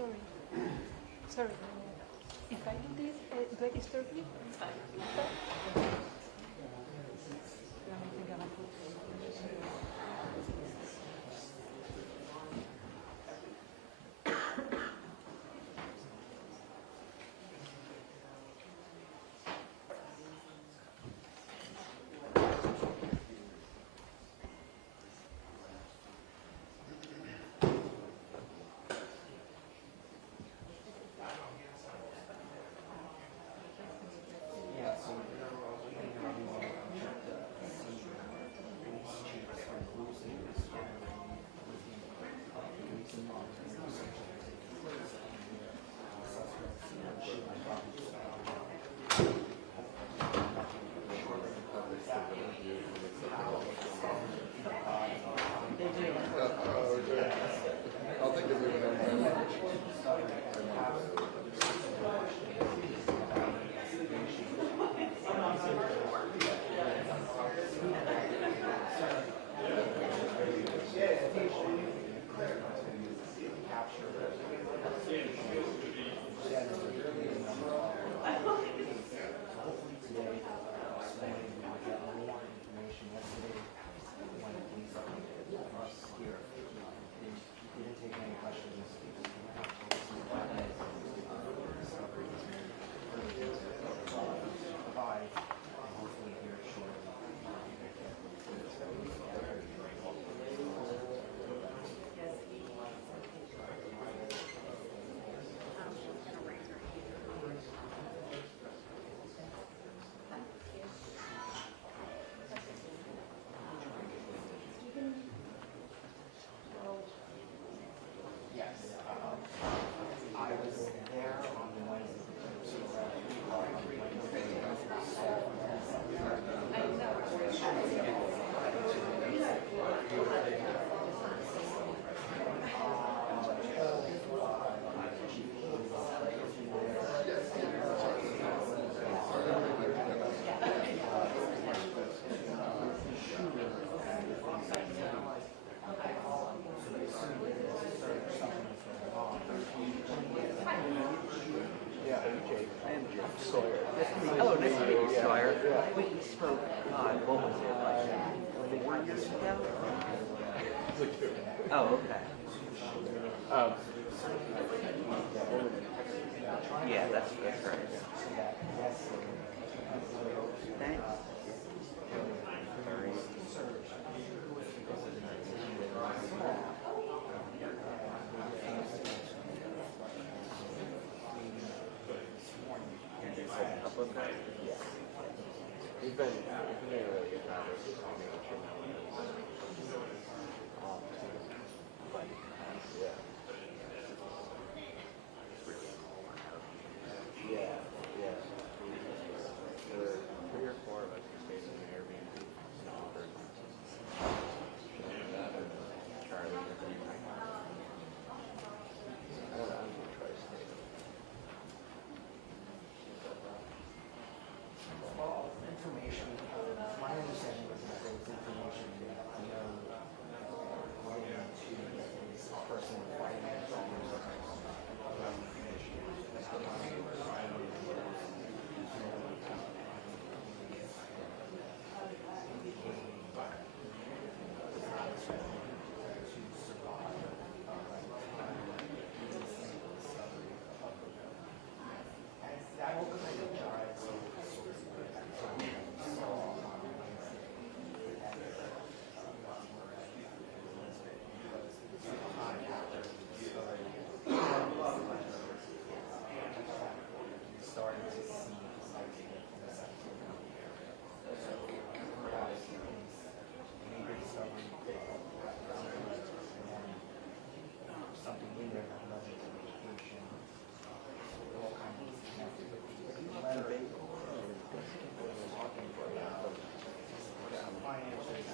Sorry. Sorry. If I do this, do I disturb you? Oh, nice to meet you, Sawyer. We spoke, what was it, like 4 years ago? Oh, okay. Yeah, that's right. Thanks. He's been doing a really good job of communication. Yeah. Yeah, yeah. There were 3 or 4 of us who stayed in an Airbnb in Auburn. Charlie. I don't know, I'm going to try to stay. Well, information, my understanding is that there's information that related to his personal finance that will kind of jive starting to see maybe something in there that another communication all kind of connected with the letter finances,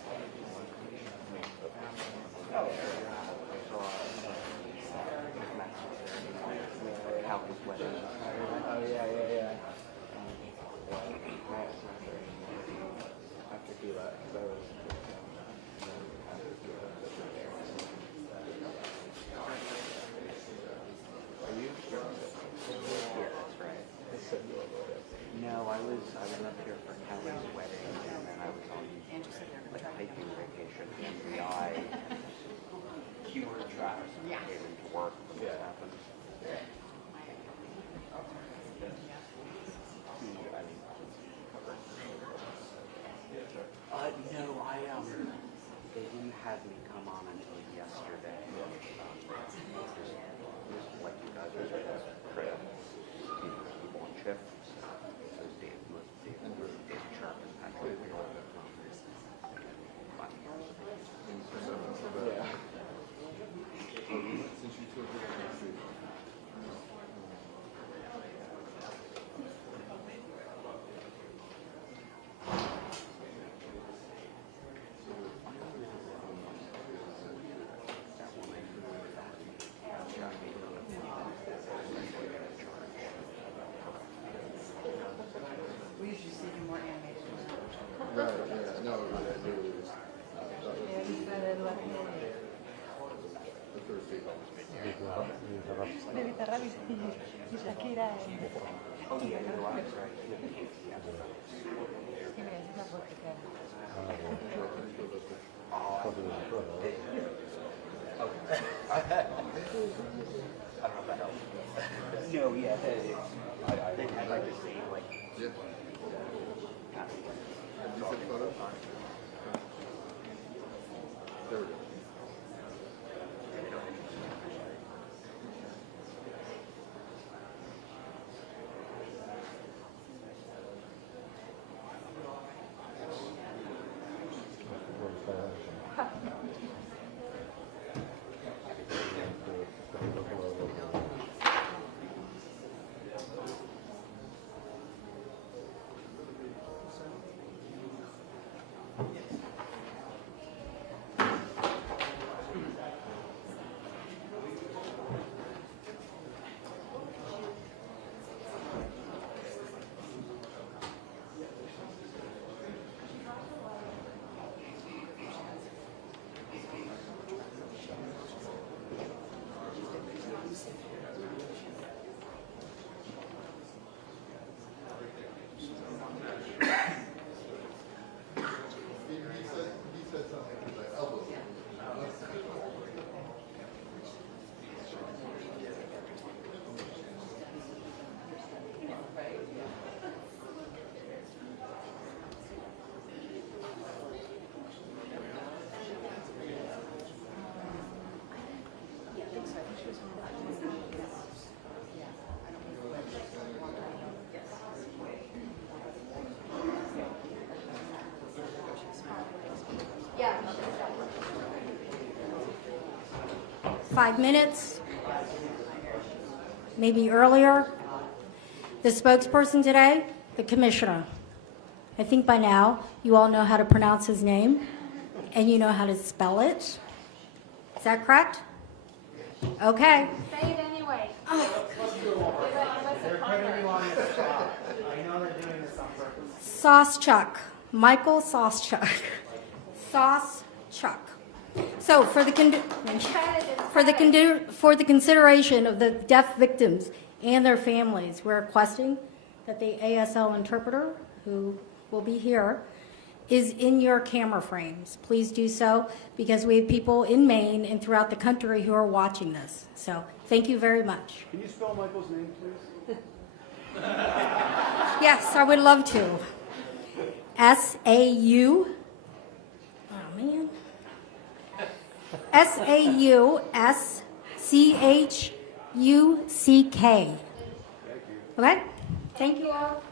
How was wedding? Oh, yeah. After he left, because I was came into work when this happened. No, they didn't have me come on until yesterday. Just like you guys are credit. People on shift. So Dave Sharp and Patrick. Since you took it, We usually see him more animated than that. right, yeah, no, it was, the Thursday helps. Devi parlare di Shakira e Oh, yeah, you're right, right. che mi è una botica. I don't know if that helps. No, yeah. I'd like to see, like, Yeah. Have you sent photos? There we go. He said something to my elbow. Yeah. 5 minutes, maybe earlier. The spokesperson today, the commissioner. I think by now you all know how to pronounce his name and you know how to spell it. Is that correct? Okay. Say it anyway. They're putting you on the spot. I know they're doing this on purpose. Saucechuck, Michael Saucechuck. Saucechuck. So for the consideration of the deaf victims and their families, we're requesting that the ASL interpreter, who will be here, is in your camera frames. Please do so, because we have people in Maine and throughout the country who are watching this. So thank you very much. Can you spell Michael's name, please? Yes, I would love to. S-A-U, oh man. S-A-U-S-C-H-U-C-K. Okay? Thank you all.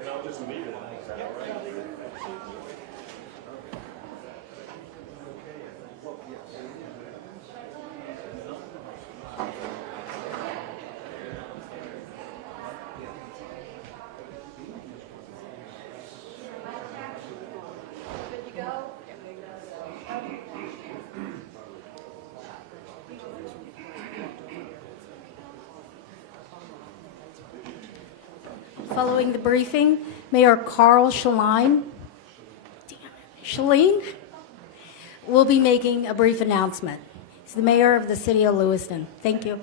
And I'll just leave it. Is that all right? Following the briefing, Mayor Carl Shaline will be making a brief announcement. He's the mayor of the city of Lewiston. Thank you.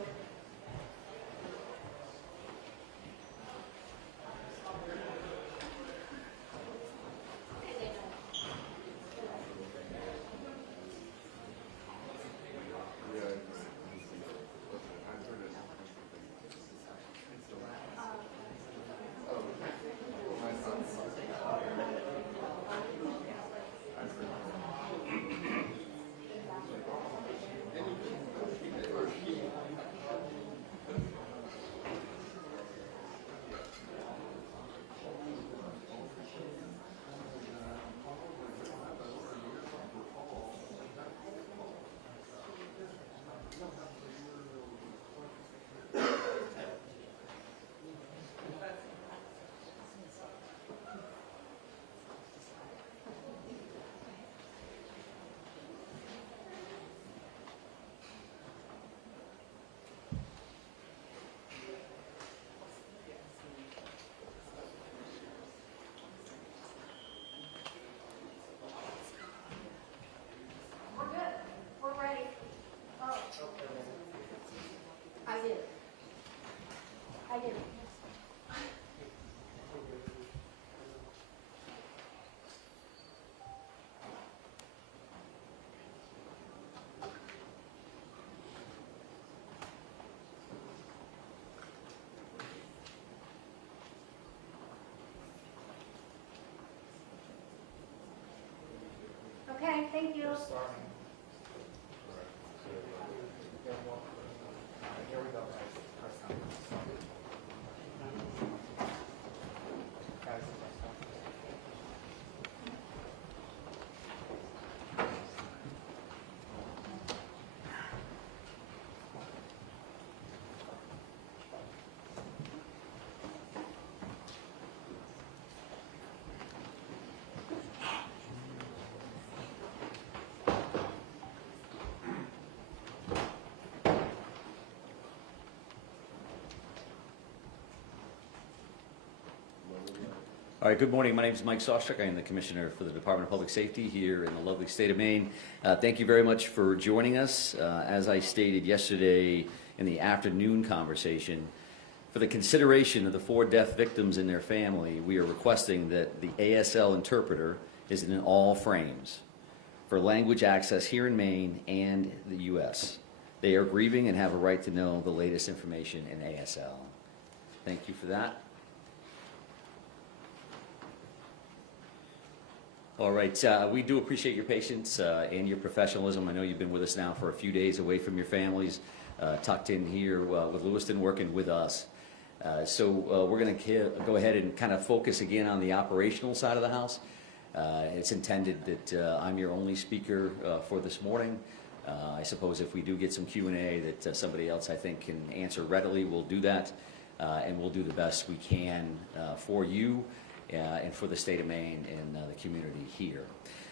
Okay, thank you. All right, good morning. My name is Mike Sawstruck. I am the Commissioner for the Department of Public Safety here in the lovely state of Maine. Thank you very much for joining us. As I stated yesterday in the afternoon conversation, for the consideration of the 4 death victims and their family, we are requesting that the ASL interpreter is in all frames for language access here in Maine and the U.S. They are grieving and have a right to know the latest information in ASL. Thank you for that. All right, we do appreciate your patience and your professionalism. I know you've been with us now for a few days away from your families, tucked in here with Lewiston working with us. So we're going to go ahead and kind of focus again on the operational side of the house. It's intended that I'm your only speaker for this morning. I suppose if we do get some Q&A that somebody else I think can answer readily, we'll do that, and we'll do the best we can for you. And for the state of Maine and the community here.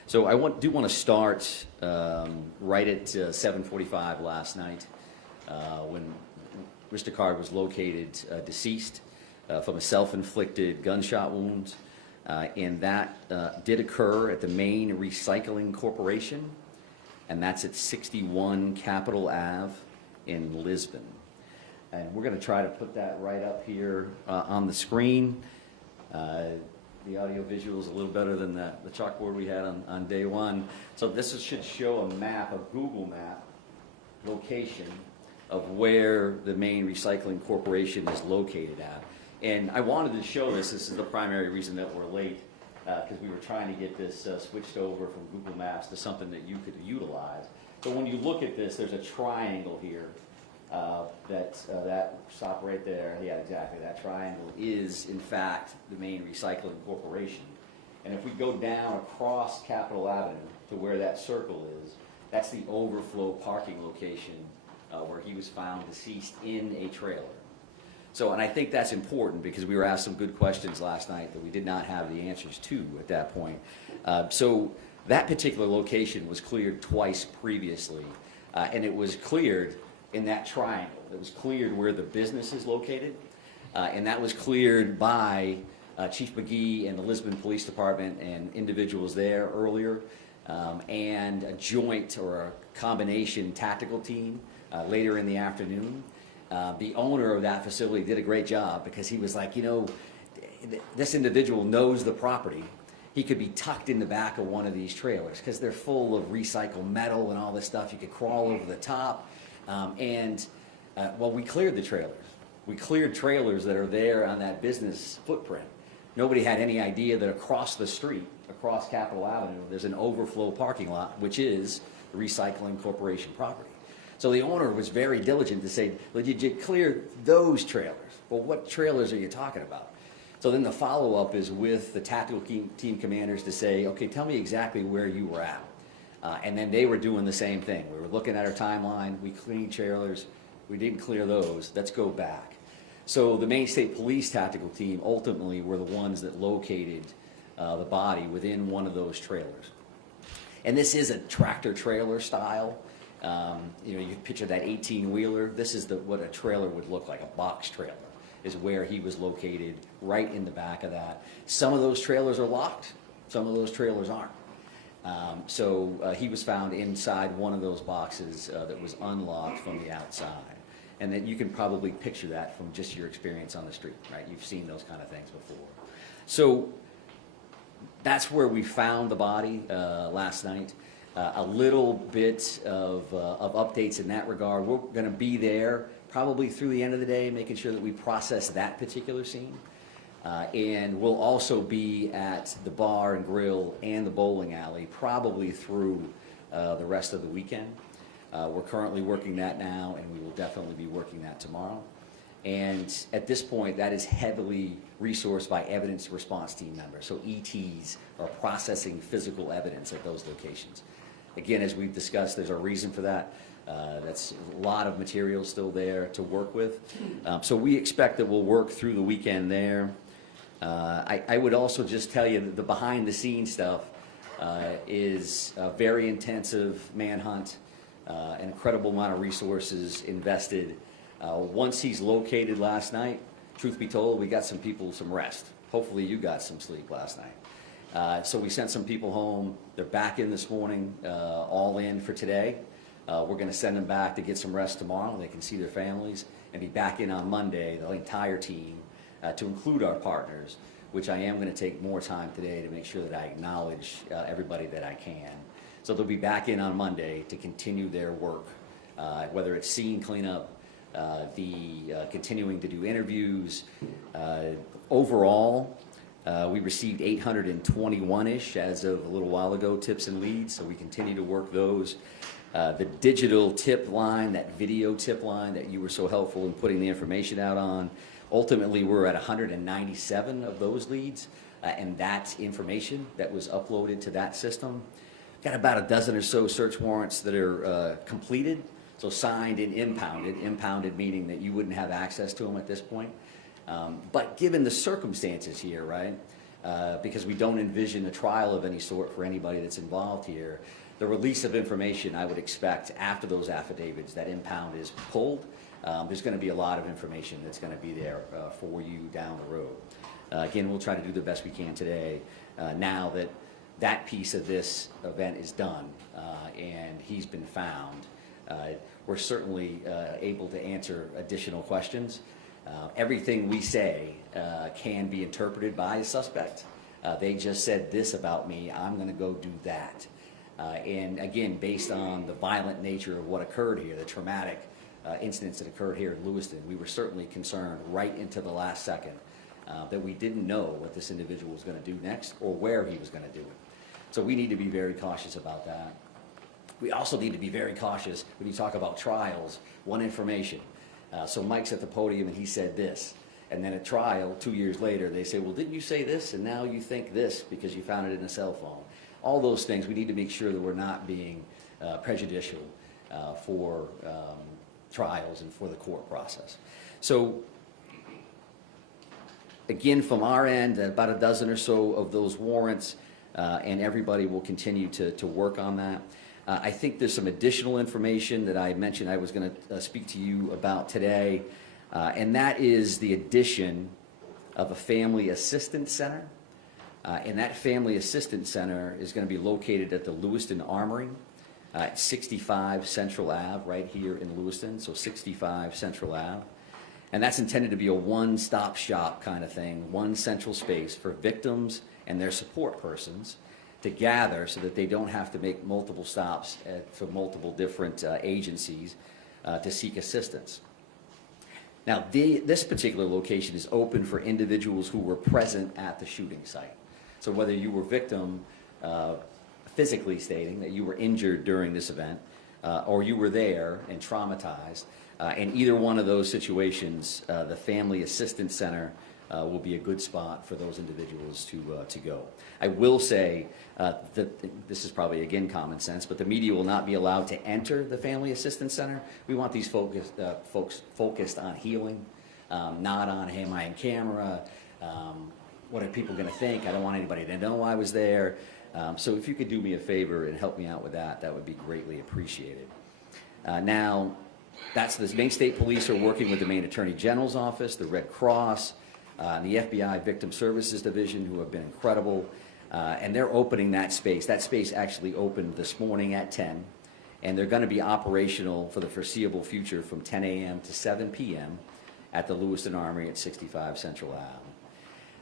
So I do want to start right at 7:45 last night when Mr. Card was located deceased from a self-inflicted gunshot wound. And that did occur at the Maine Recycling Corporation, and that's at 61 Capitol Ave in Lisbon. And we're going to try to put that right up here on the screen. The audio visual is a little better than the chalkboard we had on day one. So this should show a map, a Google map location of where the Maine Recycling Corporation is located at. And I wanted to show this. This is the primary reason that we're late, because we were trying to get this switched over from Google Maps to something that you could utilize. But when you look at this, there's a triangle here. That stop right there. Yeah, exactly. That triangle is, in fact, the Maine Recycling Corporation. And if we go down across Capitol Avenue to where that circle is, that's the overflow parking location where he was found deceased in a trailer. So, and I think that's important because we were asked some good questions last night that we did not have the answers to at that point. So that particular location was cleared twice previously, and it was cleared in that triangle. It was cleared where the business is located. And that was cleared by Chief McGee and the Lisbon Police Department and individuals there earlier, and a joint or a combination tactical team later in the afternoon. The owner of that facility did a great job because he was like, you know, this individual knows the property. He could be tucked in the back of one of these trailers because they're full of recycled metal and all this stuff. You could crawl over the top. Well, we cleared the trailers. We cleared trailers that are there on that business footprint. Nobody had any idea that across the street, across Capitol Avenue, there's an overflow parking lot, which is the Recycling Corporation property. So the owner was very diligent to say, well, you clear those trailers. Well, what trailers are you talking about? So then the follow-up is with the tactical team commanders to say, okay, tell me exactly where you were at. And then they were doing the same thing. We were looking at our timeline. We cleaned trailers. We didn't clear those. Let's go back. So the Maine State Police tactical team ultimately were the ones that located the body within one of those trailers. And this is a tractor trailer style. You know, you picture that 18-wheeler. This is what a trailer would look like, a box trailer is where he was located, right in the back of that. Some of those trailers are locked. Some of those trailers aren't. So he was found inside one of those boxes that was unlocked from the outside. And then you can probably picture that from just your experience on the street, right? You've seen those kind of things before. So that's where we found the body last night. A little bit of updates in that regard. We're going to be there probably through the end of the day, making sure that we process that particular scene. And we'll also be at the bar and grill and the bowling alley probably through the rest of the weekend. We're currently working that now, and we will definitely be working that tomorrow. And at this point, that is heavily resourced by evidence response team members. So ETs are processing physical evidence at those locations. Again, as we've discussed, there's a reason for that. That's a lot of material still there to work with. So we expect that we'll work through the weekend there. I would also just tell you that the behind-the-scenes stuff is a very intensive manhunt, an incredible amount of resources invested. Once he's located last night, truth be told, we got some people some rest. Hopefully you got some sleep last night. So we sent some people home. They're back in this morning, all in for today. We're going to send them back to get some rest tomorrow. They can see their families and be back in on Monday, the entire team, to include our partners, which I am going to take more time today to make sure that I acknowledge everybody that I can. So they'll be back in on Monday to continue their work, whether it's scene cleanup, continuing to do interviews. Overall, we received 821-ish as of a little while ago, tips and leads, so we continue to work those. The digital tip line, that video tip line that you were so helpful in putting the information out on, ultimately we're at 197 of those leads, and that information that was uploaded to that system. Got about a dozen or so search warrants that are completed, so signed and impounded meaning that you wouldn't have access to them at this point. But given the circumstances here, right, because we don't envision a trial of any sort for anybody that's involved here, the release of information I would expect after those affidavits, that impound is pulled, there's going to be a lot of information that's going to be there for you down the road. Again, we'll try to do the best we can today now that that piece of this event is done and he's been found. We're certainly able to answer additional questions. Everything we say can be interpreted by a suspect. They just said this about me, I'm going to go do that. And again, based on the violent nature of what occurred here, the traumatic incidents that occurred here in Lewiston, we were certainly concerned right into the last second that we didn't know what this individual was going to do next or where he was going to do it. So we need to be very cautious about that. We also need to be very cautious when you talk about trials, one information. So Mike's at the podium and he said this. And then at trial, 2 years later, they say, well, didn't you say this? And now you think this because you found it in a cell phone. All those things, we need to make sure that we're not being prejudicial for trials and for the court process. So again, from our end, about a dozen or so of those warrants, and everybody will continue to work on that. I think there's some additional information that I mentioned I was going to speak to you about today. And that is the addition of a family assistance center. And that family assistance center is going to be located at the Lewiston Armory at 65 Central Ave, right here in Lewiston, so 65 Central Ave. And that's intended to be a one-stop shop kind of thing, one central space for victims and their support persons to gather so that they don't have to make multiple stops for multiple different agencies to seek assistance. Now, this particular location is open for individuals who were present at the shooting site. So whether you were victim, physically stating that you were injured during this event, or you were there and traumatized, in either one of those situations, the Family Assistance Center will be a good spot for those individuals to go. I will say that this is probably, again, common sense, but the media will not be allowed to enter the Family Assistance Center. We want these folks focused on healing, not on, hey, am I on camera? What are people going to think? I don't want anybody to know I was there. So if you could do me a favor and help me out with that, that would be greatly appreciated. Now, that's the Maine State Police are working with the Maine Attorney General's Office, the Red Cross, and the FBI Victim Services Division, who have been incredible. And they're opening that space. That space actually opened this morning at 10, and they're going to be operational for the foreseeable future from 10 a.m. to 7 p.m. at the Lewiston Armory at 65 Central Ave.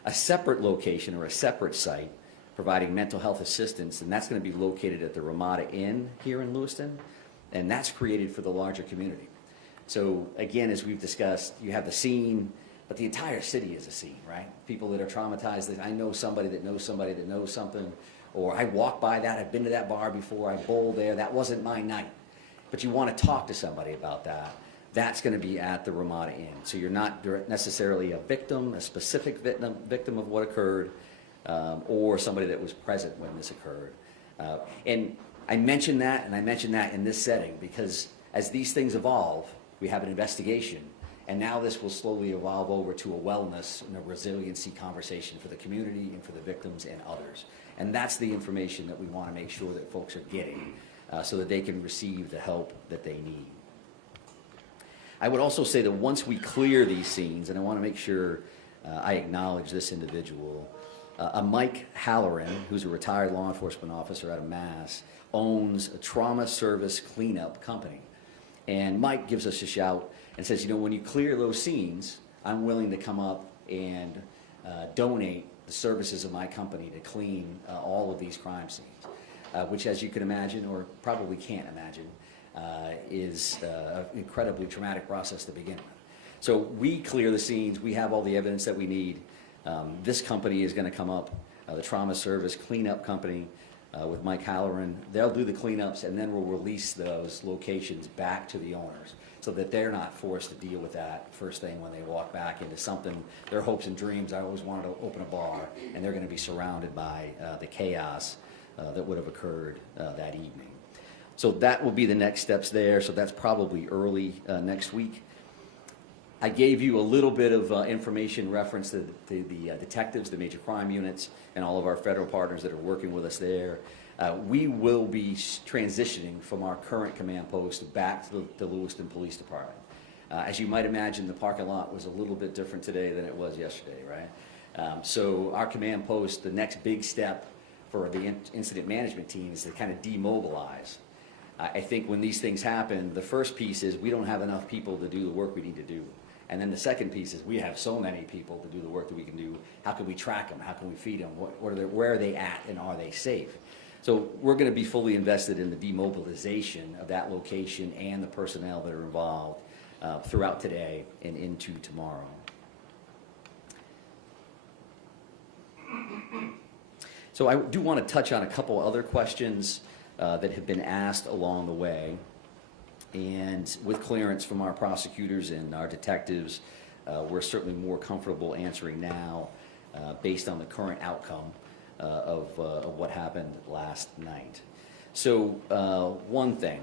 A separate location or a separate site providing mental health assistance, and that's going to be located at the Ramada Inn here in Lewiston, and that's created for the larger community. So again, as we've discussed, you have the scene, but the entire city is a scene, right? People that are traumatized, that I know somebody that knows somebody that knows something, or I walked by that, I've been to that bar before, I bowled there, that wasn't my night. But you want to talk to somebody about that. That's going to be at the Ramada Inn. So you're not necessarily a victim, a specific victim of what occurred, or somebody that was present when this occurred. And I mention that, and I mention that in this setting, because as these things evolve, we have an investigation, and now this will slowly evolve over to a wellness and a resiliency conversation for the community and for the victims and others. And that's the information that we want to make sure that folks are getting so that they can receive the help that they need. I would also say that once we clear these scenes, and I want to make sure I acknowledge this individual, Mike Halloran, who's a retired law enforcement officer out of Mass, owns a trauma service cleanup company. And Mike gives us a shout and says, you know, when you clear those scenes, I'm willing to come up and donate the services of my company to clean all of these crime scenes, which, as you can imagine, or probably can't imagine, is an incredibly traumatic process to begin with. So we clear the scenes. We have all the evidence that we need. This company is going to come up, the Trauma Service Cleanup Company, with Mike Halloran. They'll do the cleanups, and then we'll release those locations back to the owners so that they're not forced to deal with that first thing when they walk back into something, their hopes and dreams. I always wanted to open a bar, and they're going to be surrounded by the chaos that would have occurred that evening. So that will be the next steps there. So that's probably early next week. I gave you a little bit of information reference to the detectives, the major crime units, and all of our federal partners that are working with us there. We will be transitioning from our current command post back to the Lewiston Police Department. As you might imagine, the parking lot was a little bit different today than it was yesterday, right? So our command post, the next big step for the incident management team is to kind of demobilize. I think when these things happen, the first piece is we don't have enough people to do the work we need to do. And then the second piece is we have so many people to do the work that we can do. How can we track them? How can we feed them? Where are they at, and are they safe? So we're going to be fully invested in the demobilization of that location and the personnel that are involved throughout today and into tomorrow. So I do want to touch on a couple other questions that have been asked along the way. And with clearance from our prosecutors and our detectives, we're certainly more comfortable answering now based on the current outcome of what happened last night. So one thing,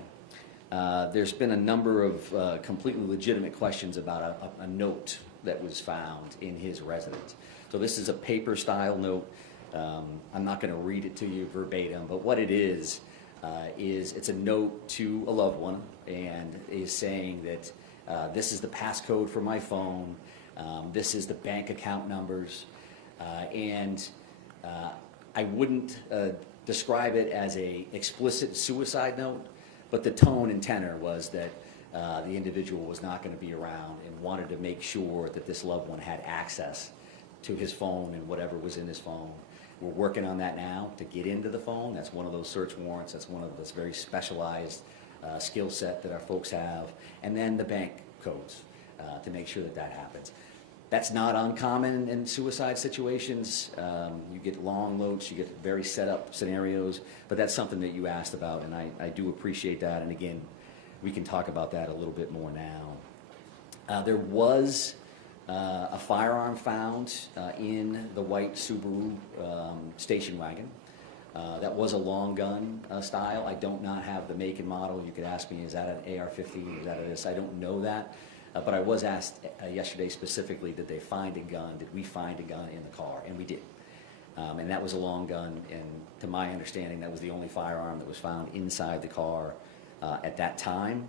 there's been a number of completely legitimate questions about a note that was found in his residence. So this is a paper style note. I'm not going to read it to you verbatim, but what it is it's a note to a loved one, and is saying that This is the passcode for my phone. This is the bank account numbers. And I wouldn't describe it as a explicit suicide note, but the tone and tenor was that the individual was not going to be around and wanted to make sure that this loved one had access to his phone and whatever was in his phone. We're working on that now to get into the phone. That's one of those search warrants. That's one of those very specialized skill set that our folks have. And then the bank codes to make sure that that happens. That's not uncommon in suicide situations. You get long loads, you get very set up scenarios, but that's something that you asked about, and I do appreciate that. And again, we can talk about that a little bit more now. There was a firearm found in the white Subaru station wagon. That was a long gun style. I don't not have the make and model. You could ask me, is that an AR-15? Is that a this? I don't know that. But I was asked yesterday specifically, did they find a gun? Did we find a gun in the car? And we did. And that was a long gun. And to my understanding, that was the only firearm that was found inside the car at that time.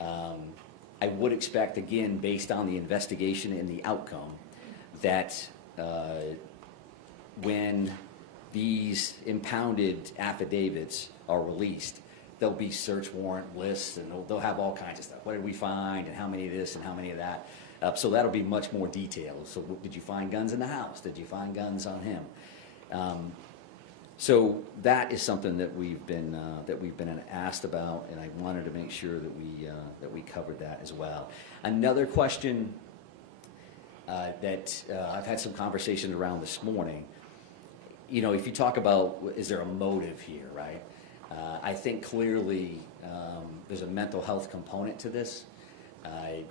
I would expect, again, based on the investigation and the outcome, that when these impounded affidavits are released, there'll be search warrant lists, and they'll have all kinds of stuff. What did we find, and how many of this, and how many of that? So that'll be much more detailed. So did you find guns in the house? Did you find guns on him? So that is something that we've been asked about, and I wanted to make sure that we covered that as well. Another question that I've had some conversations around this morning. You know, if you talk about, is there a motive here, right? I think clearly there's a mental health component to this.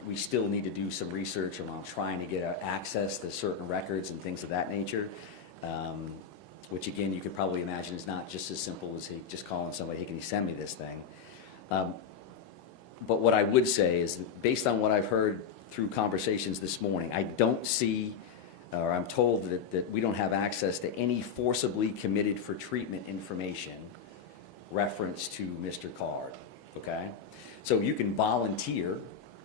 We still need to do some research around trying to get access to certain records and things of that nature, which again, you could probably imagine is not just as simple as he just calling somebody, hey, can you send me this thing? But what I would say is, based on what I've heard through conversations this morning, I don't see, or I'm told that we don't have access to any forcibly committed for treatment information reference to Mr. Card, okay? So you can volunteer,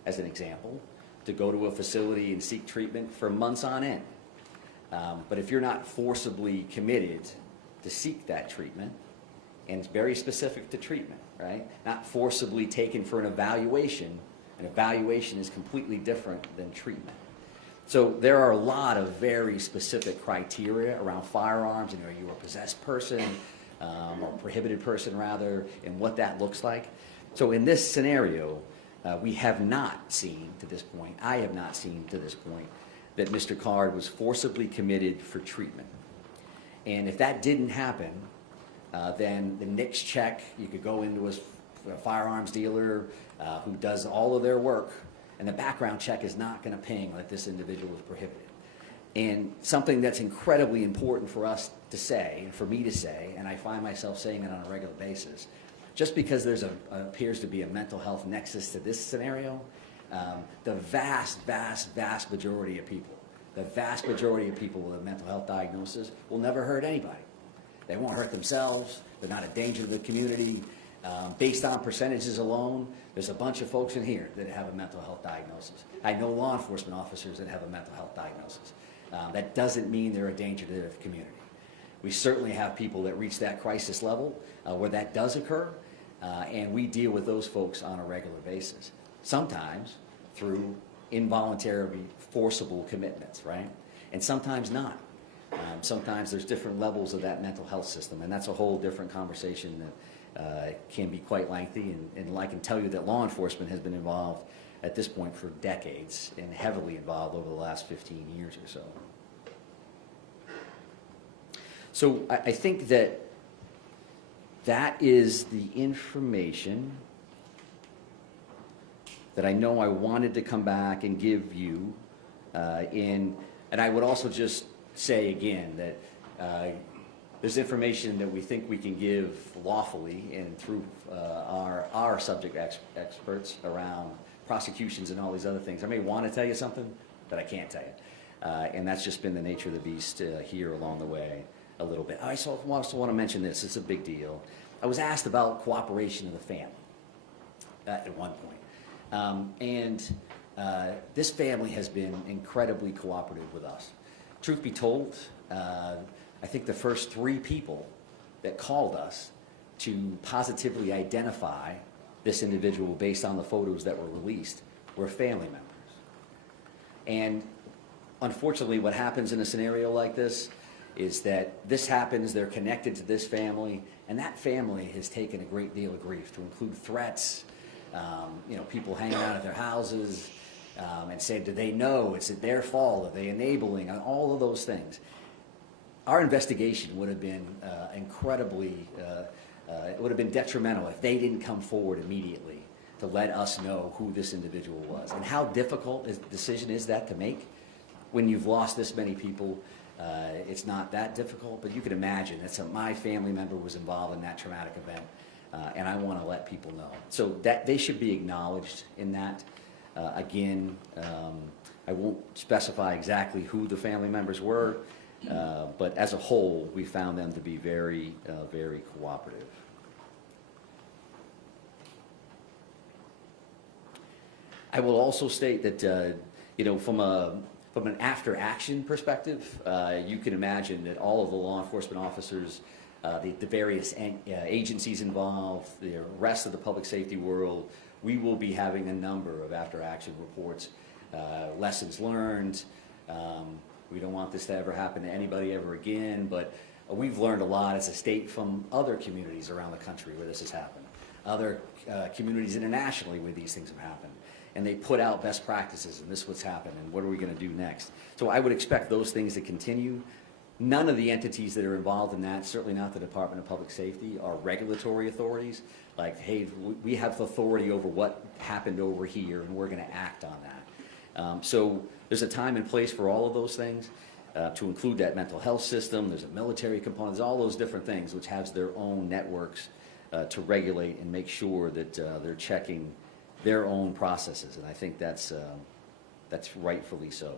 as an example, to go to a facility and seek treatment for months on end. But if you're not forcibly committed to seek that treatment, and it's very specific to treatment, right? Not forcibly taken for an evaluation is completely different than treatment. So there are a lot of very specific criteria around firearms, and are you a possessed person, or prohibited person rather, and what that looks like. So in this scenario, we have not seen to this point, I have not seen to this point, that Mr. Card was forcibly committed for treatment. And if that didn't happen, then the NICS check, you could go into a firearms dealer who does all of their work, and the background check is not going to ping that this individual is prohibited. And something that's incredibly important for us to say, and for me to say, and I find myself saying it on a regular basis, just because there's appears to be a mental health nexus to this scenario, the vast majority of people, with a mental health diagnosis will never hurt anybody. They won't hurt themselves. They're not a danger to the community. Based on percentages alone, there's a bunch of folks in here that have a mental health diagnosis. I know law enforcement officers that have a mental health diagnosis. That doesn't mean they're a danger to the community. We certainly have people that reach that crisis level where that does occur, and we deal with those folks on a regular basis. Sometimes through involuntary, forcible commitments, right? And sometimes not. Sometimes there's different levels of that mental health system, and that's a whole different conversation that can be quite lengthy. And I can tell you that law enforcement has been involved at this point for decades, and heavily involved over the last 15 years or so. So I think that is the information that I know I wanted to come back and give you. And I would also just say again that there's information that we think we can give lawfully and through our subject experts around prosecutions and all these other things. I may want to tell you something that I can't tell you. And that's just been the nature of the beast here along the way a little bit. I also want to mention this. It's a big deal. I was asked about cooperation of the family at one point. And this family has been incredibly cooperative with us. Truth be told, I think the first 3 people that called us to positively identify this individual based on the photos that were released were family members. And unfortunately, what happens in a scenario like this is that this happens, they're connected to this family, and that family has taken a great deal of grief, to include threats, people hanging out at their houses, and saying, do they know? Is it their fault? Are they enabling? And all of those things. Our investigation would have been incredibly, it would have been detrimental if they didn't come forward immediately to let us know who this individual was. And how difficult a decision is that to make when you've lost this many people? It's not that difficult, but you can imagine that my family member was involved in that traumatic event, and I want to let people know. So that they should be acknowledged in that. Again, I won't specify exactly who the family members were, but as a whole, we found them to be very, very cooperative. I will also state that, from an after-action perspective, you can imagine that all of the law enforcement officers, the various agencies involved, the rest of the public safety world, we will be having a number of after-action reports, lessons learned. We don't want this to ever happen to anybody ever again, but we've learned a lot as a state from other communities around the country where this has happened, other communities internationally where these things have happened. And they put out best practices, and this is what's happened, and what are we going to do next? So I would expect those things to continue. None of the entities that are involved in that, certainly not the Department of Public Safety, are regulatory authorities. Like, hey, we have authority over what happened over here, and we're going to act on that. So there's a time and place for all of those things, to include that mental health system. There's a military component. There's all those different things, which has their own networks to regulate and make sure that they're checking their own processes, and I think that's rightfully so.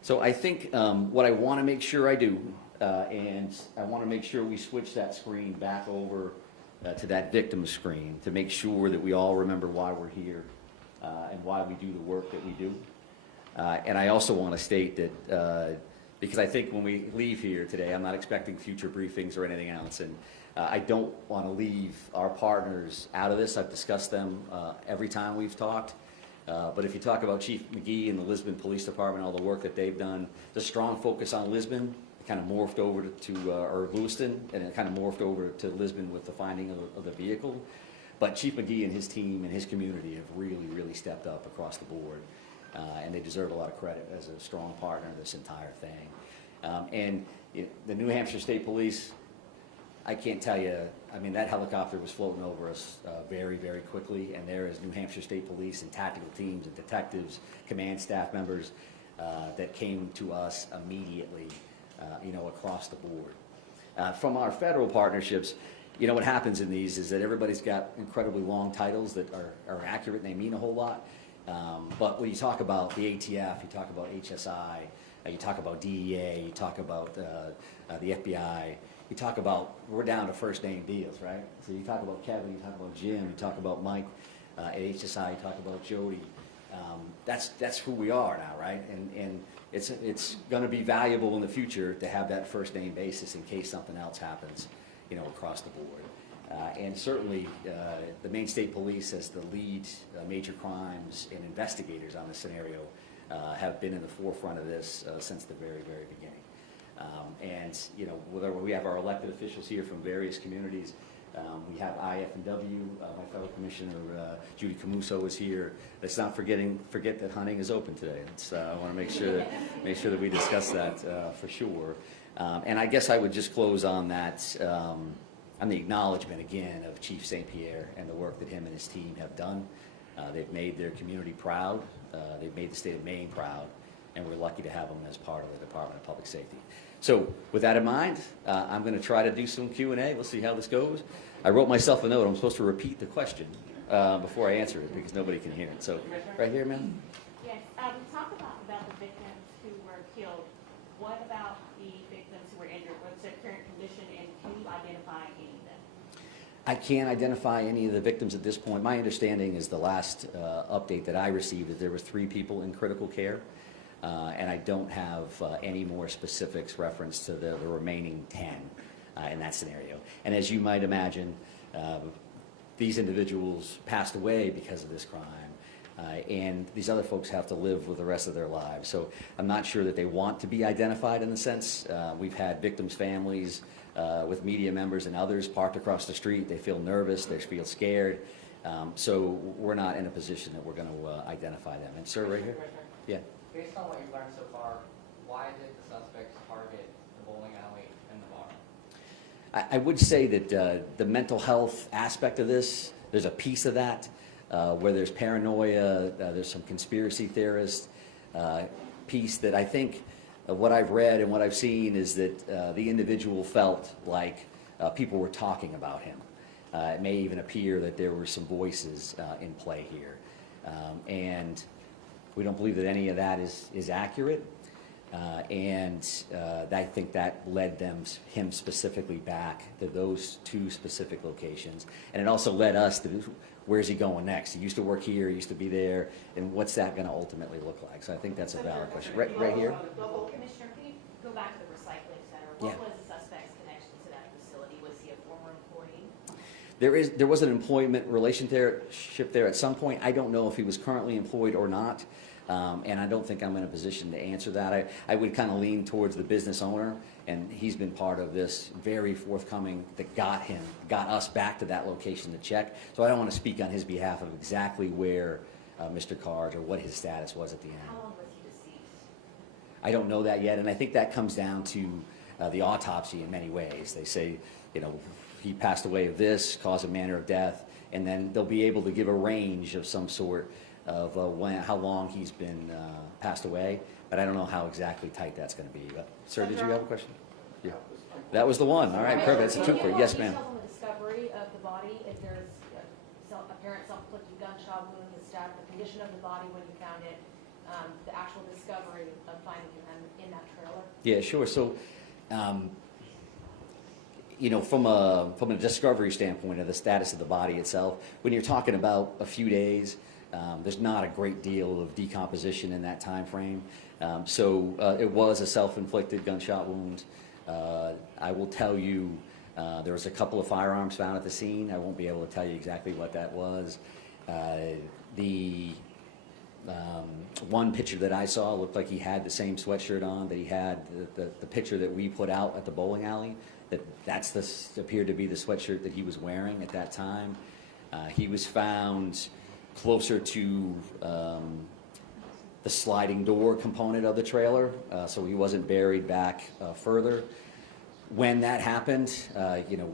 So I think what I want to make sure I do, and I want to make sure we switch that screen back over to that victim screen to make sure that we all remember why we're here and why we do the work that we do. And I also want to state that, because I think when we leave here today, I'm not expecting future briefings or anything else, and I don't want to leave our partners out of this. I've discussed them every time we've talked. But if you talk about Chief McGee and the Lisbon Police Department, all the work that they've done, the strong focus on Lisbon, it kind of morphed over or Lewiston, and it kind of morphed over to Lisbon with the finding of the vehicle. But Chief McGee and his team and his community have really, really stepped up across the board. And they deserve a lot of credit as a strong partner in this entire thing. And the New Hampshire State Police, I can't tell you, I mean, that helicopter was floating over us very, very quickly, and there is New Hampshire State Police and tactical teams and detectives, command staff members that came to us immediately, across the board. From our federal partnerships, what happens in these is that everybody's got incredibly long titles that are accurate and they mean a whole lot. But when you talk about the ATF, you talk about HSI, you talk about DEA, you talk about the FBI, you talk about, we're down to first name deals, right? So you talk about Kevin, you talk about Jim, you talk about Mike at HSI, you talk about Jody. That's who we are now, right? And it's going to be valuable in the future to have that first name basis in case something else happens, across the board. And certainly the Maine State Police as the lead major crimes and investigators on this scenario have been in the forefront of this since the very, very beginning. Whether we have our elected officials here from various communities, we have IF&W, my fellow commissioner Judy Camuso is here. Let's not forget that hunting is open today. I want to make sure that we discuss that for sure. And I guess I would just close on that, on the acknowledgement again of Chief St. Pierre and the work that him and his team have done. They've made their community proud. They've made the state of Maine proud, and we're lucky to have them as part of the Department of Public Safety. So with that in mind, I'm going to try to do some Q&A. We'll see how this goes. I wrote myself a note. I'm supposed to repeat the question before I answer it because nobody can hear it. So right here, ma'am. Yes. Talk about the victims who were killed. What about the victims who were injured? What's their current condition, and can you identify any of them? I can't identify any of the victims at this point. My understanding is the last update that I received that there were 3 people in critical care, and I don't have any more specifics reference to the remaining 10 in that scenario. And as you might imagine, these individuals passed away because of this crime, and these other folks have to live with the rest of their lives. So I'm not sure that they want to be identified in the sense. We've had victims' families with media members and others parked across the street. They feel nervous, they feel scared. So we're not in a position that we're going to identify them. And sir, right here? Yeah. Based on what you've learned so far, why did the suspects target the bowling alley and the bar? I would say that the mental health aspect of this, there's a piece of that where there's paranoia, there's some conspiracy theorist piece that I think what I've read and what I've seen is that the individual felt like people were talking about him. It may even appear that there were some voices in play here. And we don't believe that any of that is accurate. And I think that led him specifically back to those 2 specific locations. And it also led us to where's he going next? He used to work here, he used to be there, and what's that going to ultimately look like? So I think that's a valid question. Right here? Commissioner, can you go back to the recycling center? What was the suspect's connection to that facility? Was he a former employee? There was an employment relationship there at some point. I don't know if he was currently employed or not, and I don't think I'm in a position to answer that. I would kind of lean towards the business owner, and he's been part of this very forthcoming that got us back to that location to check. So I don't want to speak on his behalf of exactly where Mr. Card or what his status was at the end. How long was he deceased? I don't know that yet, and I think that comes down to the autopsy in many ways. They say, he passed away of this, cause and manner of death, and then they'll be able to give a range of some sort of how long he's been passed away, but I don't know how exactly tight that's going to be. But, sir, did you have a question? Yeah. That was the one. All right, perfect. It's a twofer. Yes, ma'am. Details on the discovery of the body, if there's apparent self-inflicted gunshot wound, the stat, the condition of the body when you found it, the actual discovery of finding him in that trailer? Yeah, sure. So, from a discovery standpoint of the status of the body itself, when you're talking about a few days, there's not a great deal of decomposition in that time frame. So it was a self-inflicted gunshot wound. I will tell you there was a couple of firearms found at the scene. I won't be able to tell you exactly what that was. The one picture that I saw looked like he had the same sweatshirt on that he had the picture that we put out at the bowling alley. That's appeared to be the sweatshirt that he was wearing at that time. He was found closer to the sliding door component of the trailer, so he wasn't buried back further. When that happened,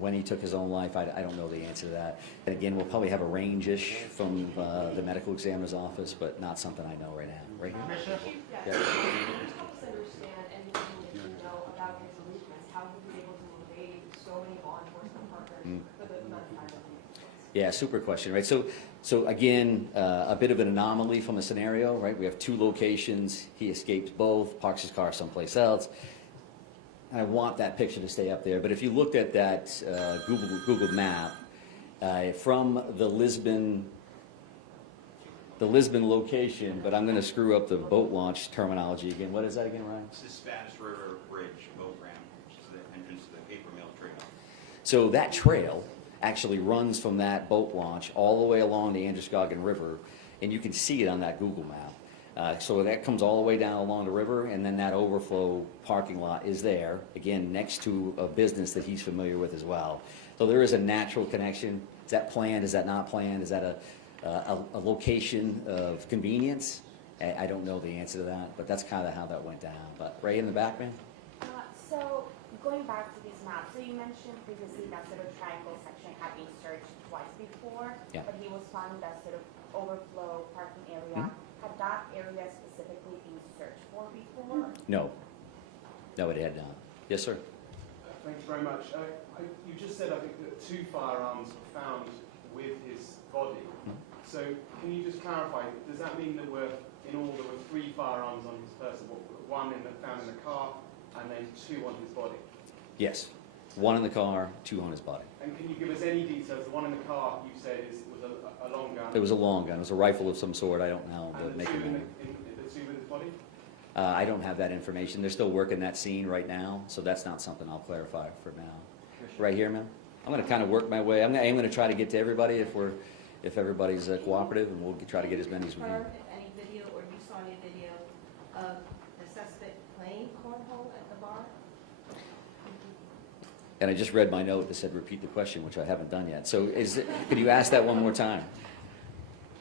when he took his own life, I don't know the answer to that. And again, we'll probably have a range-ish from the medical examiner's office, but not something I know right now. Right here? Commissioner? Yes. Help us understand anything that you know about his movements, how he was able to evade so many law enforcement partners for the amount of time that he was. Yeah, super question, right? So again, a bit of an anomaly from the scenario, right? We have 2 locations. He escapes both, parks his car someplace else. I want that picture to stay up there, but if you looked at that Google map from the Lisbon location, but I'm going to screw up the boat launch terminology again. What is that again, Ryan? It's the Spanish River Bridge boat ramp, which is the entrance to the paper mill trail. So that trail actually runs from that boat launch all the way along the Androscoggin River, and you can see it on that Google map. So that comes all the way down along the river, and then that overflow parking lot is there, again, next to a business that he's familiar with as well. So there is a natural connection. Is that planned? Is that not planned? Is that a location of convenience? I don't know the answer to that, but that's kind of how that went down. But right in the back, man? So going back to these maps, so you mentioned previously that sort of triangle section had been searched twice before, Yeah. but he was found in that sort of overflow parking area. Had that area specifically been searched for before? No. No, it had not. Yes, sir. Thank you very much. You just said, I think, that 2 firearms were found with his body. So can you just clarify, does that mean that in all there were 3 firearms on his person? One found in the car and then 2 on his body? Yes. 1 in the car, 2 on his body. And can you give us any details? The one in the car you said was a long gun. It was a long gun. It was a rifle of some sort. I don't know. And the make two it in known. the two in his body? I don't have that information. They're still working that scene right now, so that's not something I'll clarify for now. Right here, ma'am? I'm going to kind of work my way. I'm going to try to get to everybody if everybody's cooperative, and we'll try to get as many as we can. Confirm if any video or you saw any video of the suspect playing cornhole at the bar? And I just read my note that said repeat the question, which I haven't done yet. So could you ask that one more time?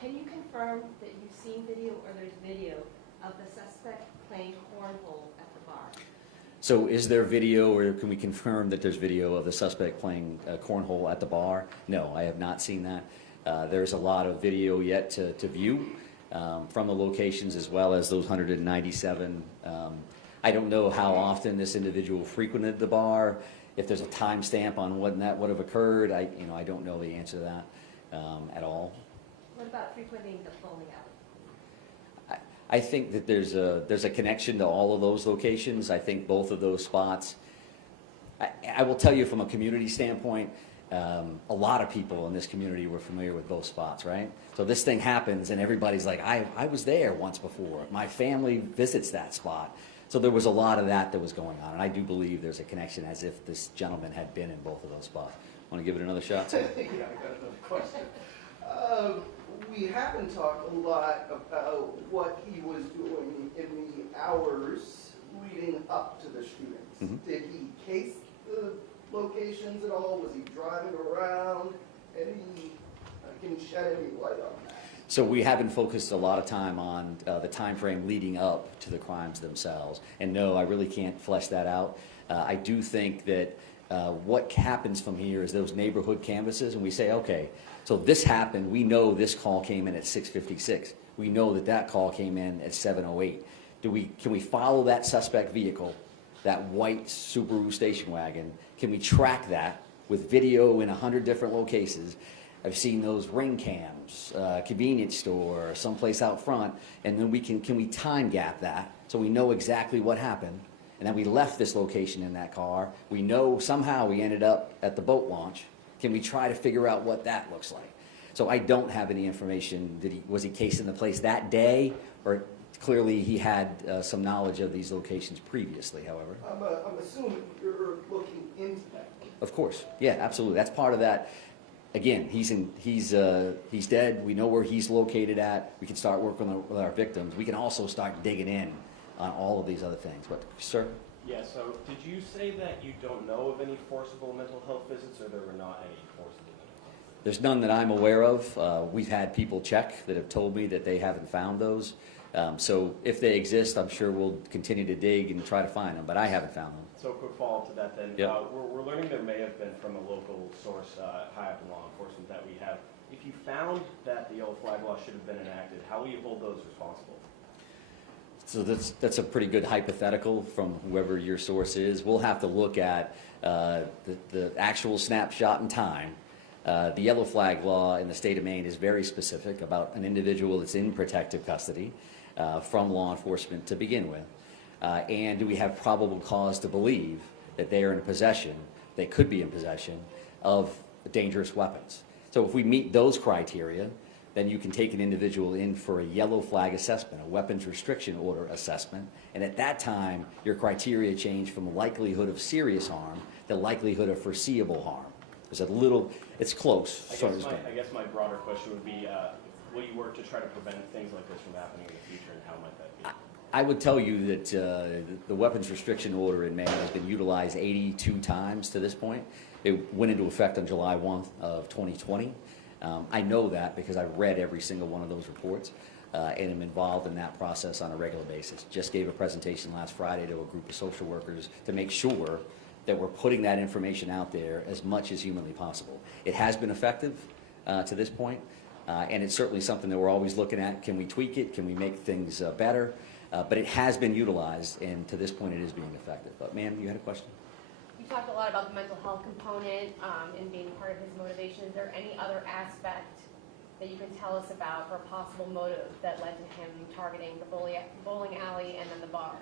Can you confirm that you've seen video or there's video of the suspect playing cornhole at the bar? So is there video, or can we confirm that there's video of the suspect playing cornhole at the bar? No, I have not seen that. There's a lot of video yet to view from the locations, as well as those 197. I don't know how often this individual frequented the bar. If there's a timestamp on when that would have occurred, I don't know the answer to that at all. What about frequenting the bowling alley? I think that there's a connection to all of those locations. I think both of those spots. I will tell you from a community standpoint, a lot of people in this community were familiar with both spots, right? So this thing happens and everybody's like, I was there once before. My family visits that spot. So there was a lot of that was going on, and I do believe there's a connection, as if this gentleman had been in both of those spots. Want to give it another shot? Yeah, I got another question. We haven't talked a lot about what he was doing in the hours leading up to the shootings. Mm-hmm. Did he case the locations at all? Was he driving around? Can you shed any light on that? So we haven't focused a lot of time on the time frame leading up to the crimes themselves. And no, I really can't flesh that out. I do think that what happens from here is those neighborhood canvases, and we say, okay, so this happened. We know this call came in at 6:56. We know that call came in at 7:08. Can we follow that suspect vehicle, that white Subaru station wagon? Can we track that with video in 100 different locations? I've seen those ring cams, convenience store, someplace out front, and then can we time gap that so we know exactly what happened? And then we left this location in that car. We know somehow we ended up at the boat launch. Can we try to figure out what that looks like? So I don't have any information. Was he casing the place that day, or clearly he had some knowledge of these locations previously, however? I'm assuming you're looking into that. Of course, yeah, absolutely. That's part of that. Again, he's dead. We know where he's located at. We can start working with our victims. We can also start digging in on all of these other things. But, sir? Yeah, so did you say that you don't know of any forcible mental health visits, or there were not any forcible mental health visits? There's none that I'm aware of. We've had people check that have told me that they haven't found those. So if they exist, I'm sure we'll continue to dig and try to find them, but I haven't found them. So a quick follow-up to that then. Yep. We're learning there may have been from a local source high up in law enforcement that we have. If you found that the yellow flag law should have been enacted, how will you hold those responsible? So that's a pretty good hypothetical from whoever your source is. We'll have to look at the actual snapshot in time. The yellow flag law in the state of Maine is very specific about an individual that's in protective custody from law enforcement to begin with. And do we have probable cause to believe that they are in possession, they could be in possession of dangerous weapons? So if we meet those criteria, then you can take an individual in for a yellow flag assessment, a weapons restriction order assessment, and at that time, your criteria change from likelihood of serious harm to likelihood of foreseeable harm. There's a little, it's close. I guess my broader question would be, will you work to try to prevent things like this from happening in the future, and how might that be? I would tell you that the weapons restriction order in Maine has been utilized 82 times to this point. It went into effect on July 1 of 2020. I know that because I've read every single one of those reports and am involved in that process on a regular basis. Just gave a presentation last Friday to a group of social workers to make sure that we're putting that information out there as much as humanly possible. It has been effective to this point, and it's certainly something that we're always looking at. Can we tweak it? Can we make things better? But it has been utilized, and to this point it is being effective. But ma'am, you had a question? You talked a lot about the mental health component and being part of his motivation. Is there any other aspect that you can tell us about for a possible motive that led to him targeting the bowling alley and then the bar?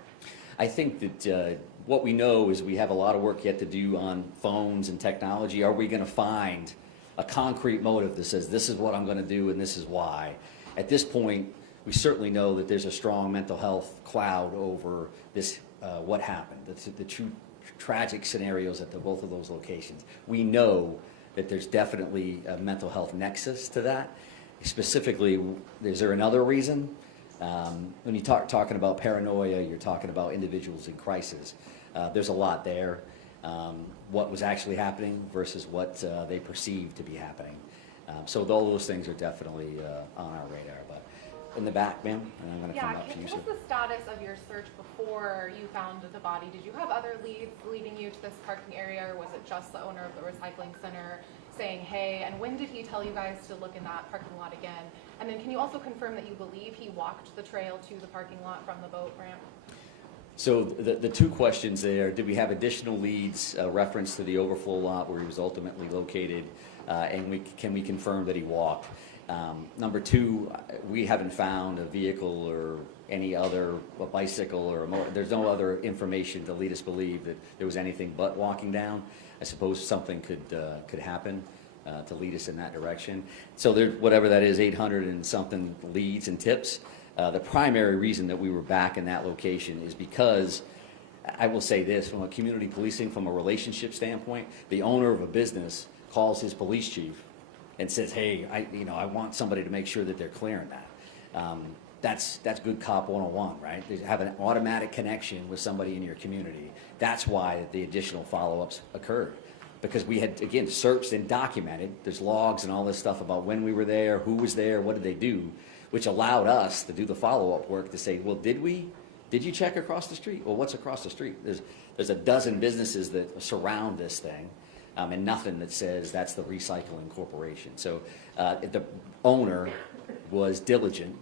I think that what we know is we have a lot of work yet to do on phones and technology. Are we going to find a concrete motive that says this is what I'm going to do and this is why? At this point, we certainly know that there's a strong mental health cloud over this, what happened, the true tragic scenarios at both of those locations. We know that there's definitely a mental health nexus to that. Specifically, is there another reason? When you talking about paranoia, you're talking about individuals in crisis. There's a lot there. What was actually happening versus what they perceived to be happening. So all those things are definitely on our radar. But in the back, ma'am, and I'm going to come up to you, sir. What was the status of your search before you found the body? Did you have other leads leading you to this parking area, or was it just the owner of the recycling center saying, hey, and when did he tell you guys to look in that parking lot again? And then can you also confirm that you believe he walked the trail to the parking lot from the boat ramp? So the two questions there, did we have additional leads, reference to the overflow lot where he was ultimately located, and can we confirm that he walked? Number two, we haven't found a vehicle or any other, a bicycle or there's no other information to lead us believe that there was anything but walking down. I suppose something could happen to lead us in that direction. So there's whatever that is, 800 and something leads and tips. The primary reason that we were back in that location is because, I will say this, from a community policing, from a relationship standpoint, the owner of a business calls his police chief and says, hey, I want somebody to make sure that they're clearing that. That's good cop 101, right? They have an automatic connection with somebody in your community. That's why the additional follow-ups occurred. Because we had, again, searched and documented. There's logs and all this stuff about when we were there, who was there, what did they do, which allowed us to do the follow-up work to say, well, did you check across the street? Well, what's across the street? There's a dozen businesses that surround this thing, and nothing that says that's the recycling corporation. So the owner was diligent,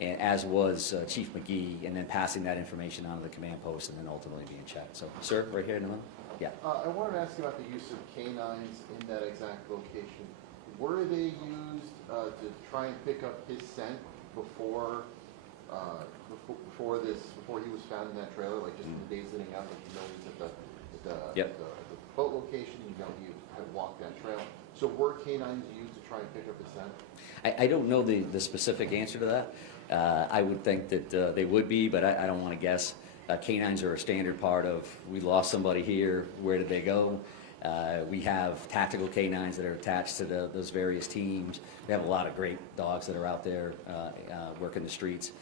and as was Chief McGee, and then passing that information on to the command post and then ultimately being checked. So, sir, right here in the middle. Yeah. I wanted to ask you about the use of canines in that exact location. Were they used to try and pick up his scent before he was found in that trailer, like just in the days leading up, like you know he's at the boat location, you know he had walked that trail. So were canines used to try and pick up his scent? I don't know the specific answer to that. I would think that they would be, but I don't want to guess. Canines are a standard part of, we lost somebody here, where did they go? We have tactical canines that are attached to those various teams. We have a lot of great dogs that are out there working the streets.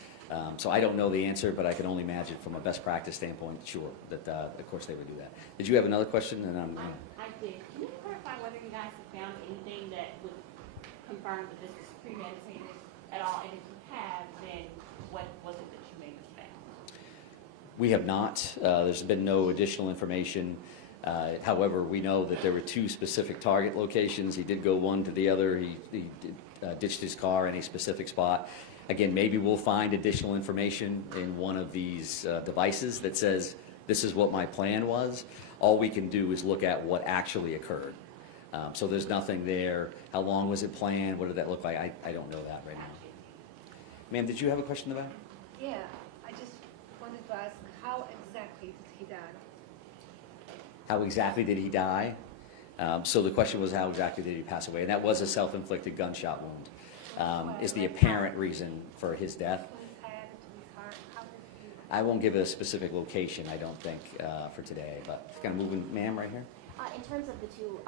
So I don't know the answer, but I can only imagine from a best practice standpoint, sure, that of course they would do that. Did you have another question? And I did. Can you clarify whether you guys have found anything that would confirm that this was premeditated at all? And if you have, then what was it that you may have found? We have not. There's been no additional information. However, we know that there were two specific target locations. He did go one to the other. He ditched his car in a specific spot. Again, maybe we'll find additional information in one of these devices that says, this is what my plan was. All we can do is look at what actually occurred. So there's nothing there. How long was it planned? What did that look like? I don't know that right now. Ma'am, did you have a question about? Yeah, I just wanted to ask, how exactly did he die? How exactly did he die? So the question was, how exactly did he pass away? And that was a self-inflicted gunshot wound. Is the apparent reason for his death. I won't give a specific location, I don't think, for today, but it's kind of moving, ma'am, right here. In terms of the two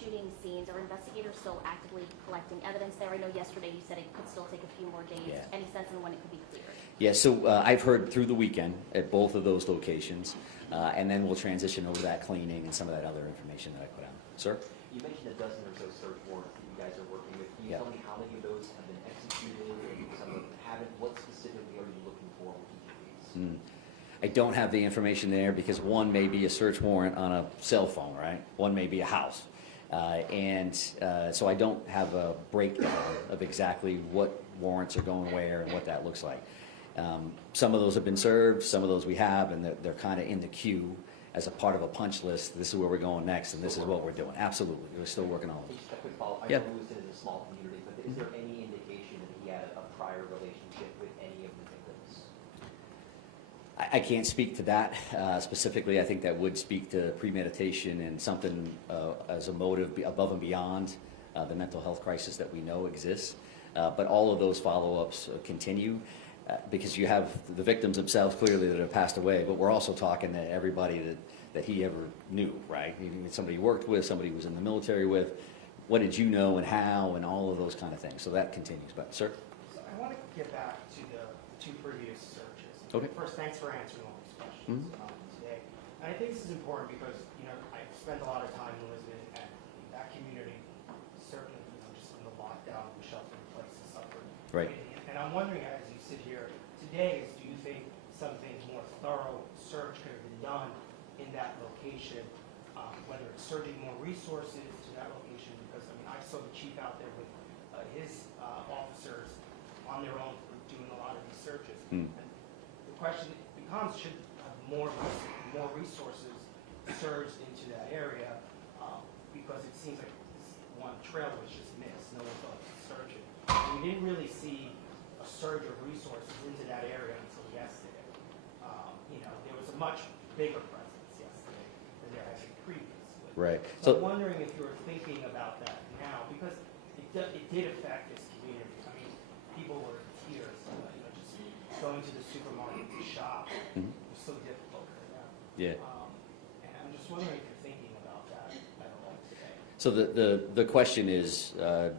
shooting scenes, are investigators still actively collecting evidence there? I know yesterday you said it could still take a few more days. Yeah. Any sense on when it could be cleared? Yeah, so I've heard through the weekend at both of those locations, and then we'll transition over to that cleaning and some of that other information that I put out. Sir? You mentioned a dozen or so search warrants that you guys are working with. Can you tell me how many of those have been executed and some of them haven't? What specifically are you looking for with each of these? I don't have the information there because one may be a search warrant on a cell phone, right? One may be a house. So I don't have a breakdown of exactly what warrants are going where and what that looks like. Some of those have been served, some of those we have, and they're kind of in the queue as a part of a punch list. This is where we're going next, and this is what we're doing. Absolutely. We're still working on it. Just a quick follow-up. I know Lewiston is a small community, but is there any indication that he had a prior relationship with any of the victims? I can't speak to that specifically. I think that would speak to premeditation and something as a motive above and beyond the mental health crisis that we know exists. But all of those follow-ups continue because you have the victims themselves clearly that have passed away, but we're also talking to everybody that he ever knew, right? Somebody he worked with, somebody he was in the military with. What did you know and how and all of those kind of things. So that continues. But, sir? So I want to get back to the two previous searches. Okay. First, thanks for answering all these questions today. And I think this is important because, I spent a lot of time in Lisbon, and that community certainly, just in the lockdown and shelter-in-place has suffered. Right. And I'm wondering, as you sit here today, do you think something more thorough search could have been done in that location, whether it's surging more resources to that location? Because, I saw the chief out there with his officers on their own doing a lot of these searches. And the question becomes, should more resources surged into that area? Because it seems like this one trail was just missed. No one thought to search it. And we didn't really see a surge of resources into that area until yesterday. There was a much bigger presence yesterday than there has been previously. Right. So I'm wondering if you're thinking about that now, because it did affect this community. People were in tears, just going to the supermarket to shop was so difficult for them. Yeah. And I'm just wondering if you're thinking about that at all today. So the question is,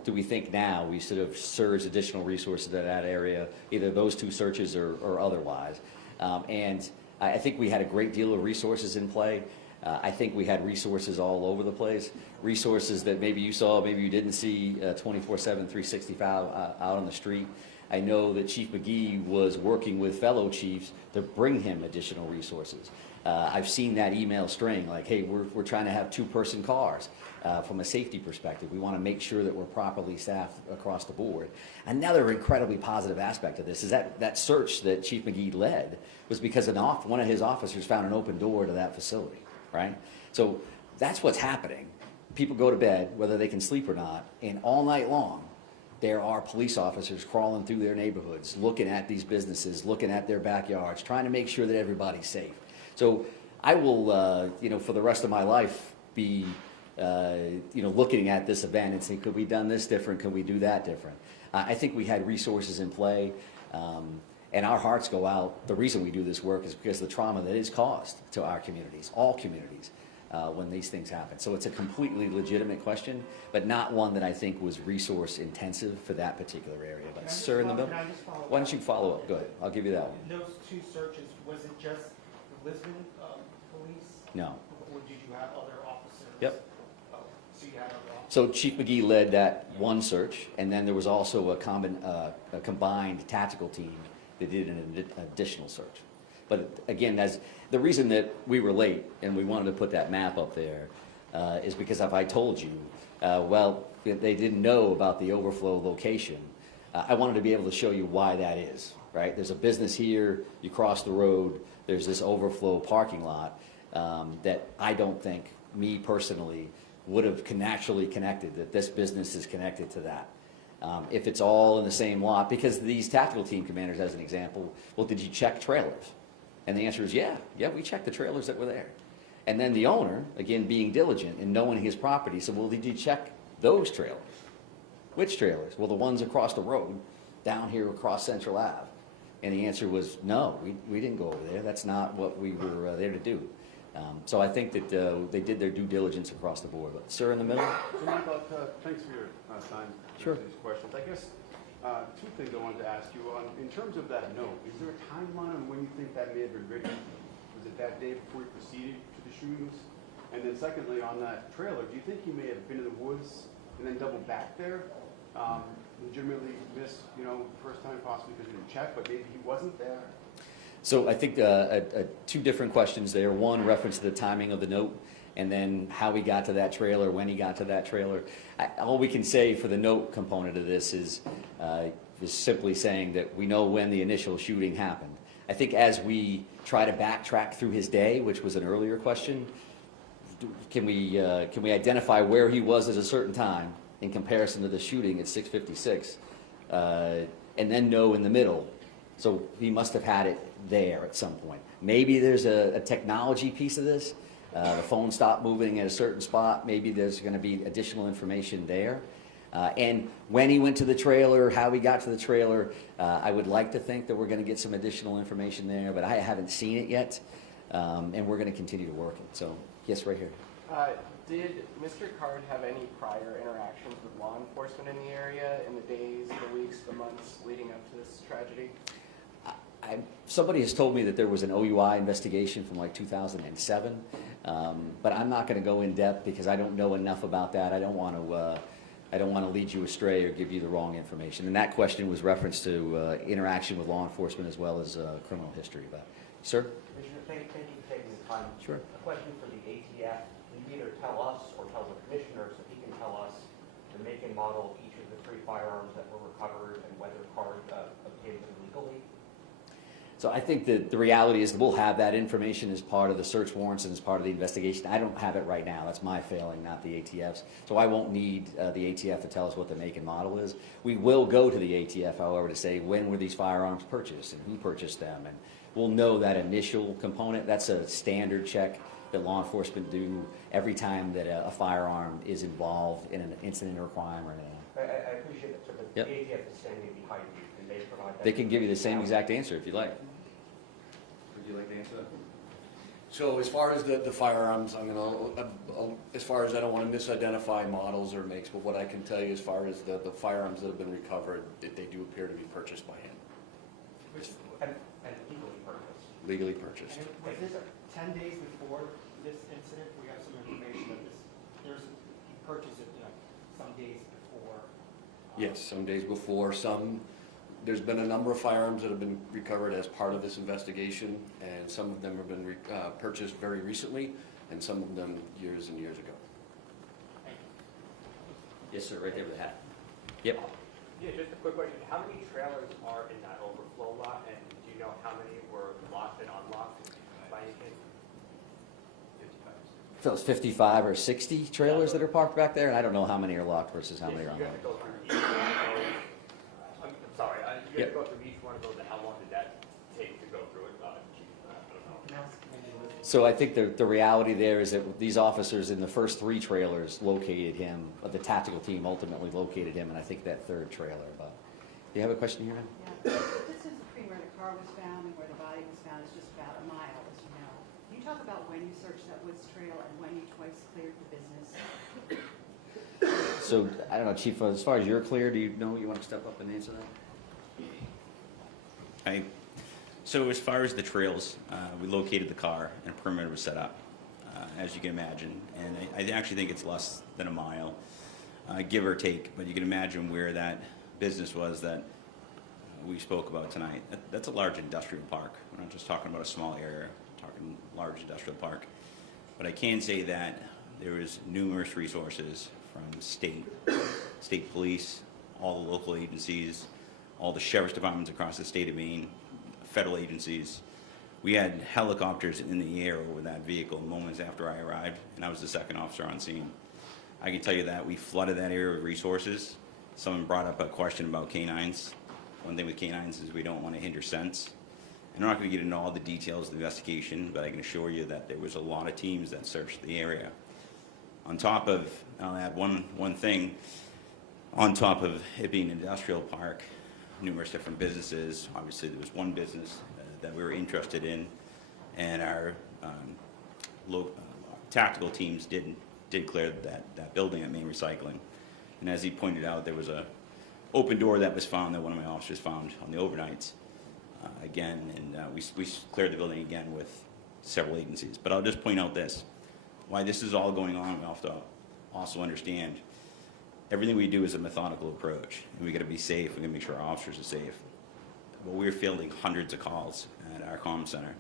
do we think now we should have surged additional resources to that area, either those two searches or otherwise? And I think we had a great deal of resources in play. I think we had resources all over the place, resources that maybe you saw, maybe you didn't see 24/7, 365 out on the street. I know that Chief McGee was working with fellow chiefs to bring him additional resources. I've seen that email string like, hey, we're trying to have two-person cars from a safety perspective. We want to make sure that we're properly staffed across the board. Another incredibly positive aspect of this is that search that Chief McGee led was because one of his officers found an open door to that facility. Right? So that's what's happening. People go to bed, whether they can sleep or not, and all night long, there are police officers crawling through their neighborhoods, looking at these businesses, looking at their backyards, trying to make sure that everybody's safe. So I will, for the rest of my life, be, looking at this event and saying, could we done this different? Could we do that different? I think we had resources in play. And our hearts go out. The reason we do this work is because of the trauma that is caused to our communities, all communities, when these things happen. So it's a completely legitimate question, but not one that I think was resource intensive for that particular area. But sir, in the middle, why don't you follow up? Go ahead. I'll give you that one. In those two searches, was it just the Lisbon police? No. Or did you have other officers? Yep. Oh, so you had other officers? So Chief McGee led that one search, and then there was also a combined tactical team that did an additional search. But again, the reason that we were late and we wanted to put that map up there is because if I told you, they didn't know about the overflow location, I wanted to be able to show you why that is, right? There's a business here, you cross the road, there's this overflow parking lot that I don't think, me personally, would have naturally connected, that this business is connected to that. If it's all in the same lot, because these tactical team commanders, as an example, well, did you check trailers? And the answer is yeah, we checked the trailers that were there. And then the owner, again, being diligent and knowing his property, said, well, did you check those trailers? Which trailers? Well, the ones across the road, down here across Central Ave. And the answer was, no, we didn't go over there. That's not what we were there to do. So I think that they did their due diligence across the board. But sir, in the middle? So Michael, thanks for your time to Sure. answer these questions. I guess two things I wanted to ask you. In terms of that note, is there a timeline on when you think that may have been written? Was it that day before you proceeded to the shootings? And then secondly, on that trailer, do you think he may have been in the woods and then doubled back there? Legitimately missed, first time possibly because he didn't check, but maybe he wasn't there? So I think two different questions there. One, reference to the timing of the note, and then how he got to that trailer, when he got to that trailer. All we can say for the note component of this is simply saying that we know when the initial shooting happened. I think as we try to backtrack through his day, which was an earlier question, can we identify where he was at a certain time in comparison to the shooting at 6:56, and then know in the middle So he must have had it there at some point. Maybe there's a technology piece of this. The phone stopped moving at a certain spot. Maybe there's going to be additional information there. And when he went to the trailer, how he got to the trailer, I would like to think that we're going to get some additional information there, but I haven't seen it yet. And we're going to continue to work it. So, yes, right here. Did Mr. Card have any prior interactions with law enforcement in the area in the days, the weeks, the months leading up to this tragedy? Somebody has told me that there was an OUI investigation from like 2007, but I'm not going to go in depth because I don't know enough about that. I don't want to lead you astray or give you the wrong information. And that question was reference to interaction with law enforcement as well as criminal history. But, sir? Commissioner, thank you for taking the time. Sure. A question for the ATF. Can you either tell us or tell the commissioner so he can tell us the make and model of each of the 3 firearms that were recovered and whether Card obtained them legally? So I think that the reality is that we'll have that information as part of the search warrants and as part of the investigation. I don't have it right now. That's my failing, not the ATF's. So I won't need the ATF to tell us what the make and model is. We will go to the ATF, however, to say when were these firearms purchased and who purchased them. And we'll know that initial component. That's a standard check that law enforcement do every time that a firearm is involved in an incident or crime or anything. I appreciate that, sir, but Yep. the ATF is standing behind you and they provide that. They can give you the same exact answer if you like. Would you like to answer that? So as far as the firearms, as far as I don't want to misidentify models or makes, but what I can tell you as far as the firearms that have been recovered, they do appear to be purchased by him. And legally purchased. Legally purchased. And was this 10 days before this incident? We have some information that he purchased it some days before. Yes, some days before. There's been a number of firearms that have been recovered as part of this investigation, and some of them have been purchased very recently, and some of them years and years ago. Yes, sir, right there with the hat. Yep. Yeah, just a quick question. How many trailers are in that overflow lot, and do you know how many were locked and unlocked by any chance? 55. So it's 55 or 60 trailers that are parked back there, and I don't know how many are locked versus how many are You have to unlocked. go through each one of those. I'm sorry, you have Yep. to go through each one of those, and how long did that take to go through it? Chief, I don't know. So I think the reality there is that these officers in the first 3 trailers located him, but the tactical team ultimately located him, and I think that 3rd trailer. But do you have a question here, ma'am? Yeah, just as between where the car was found and where the body was found is just about a mile, as you know. Can you talk about when you searched that woods trail and when you twice cleared the business? So I don't know, Chief, as far as you're clear, do you know you want to step up and answer that? So as far as the trails, we located the car and a perimeter was set up, as you can imagine. And I actually think it's less than a mile, give or take. But you can imagine where that business was that we spoke about tonight. That's a large industrial park. We're not just talking about a small area, we're talking large industrial park. But I can say that there was numerous resources from state police, all the local agencies, all the sheriff's departments across the state of Maine, federal agencies. We had helicopters in the air over that vehicle moments after I arrived, and I was the 2nd officer on scene. I can tell you that we flooded that area with resources. Someone brought up a question about canines. One thing with canines is we don't want to hinder scents. And I'm not going to get into all the details of the investigation, but I can assure you that there was a lot of teams that searched the area. On top of, I'll add one thing, on top of it being an industrial park, numerous different businesses. Obviously, there was one business that we were interested in, and our tactical teams did clear that building at Maine Recycling. And as he pointed out, there was a open door that was found that one of my officers found on the overnights again, and we cleared the building again with several agencies. But I'll just point out this: why this is all going on, we have to also understand everything we do is a methodical approach, and we got to be safe. We got to make sure our officers are safe. But we're fielding hundreds of calls at our comm center.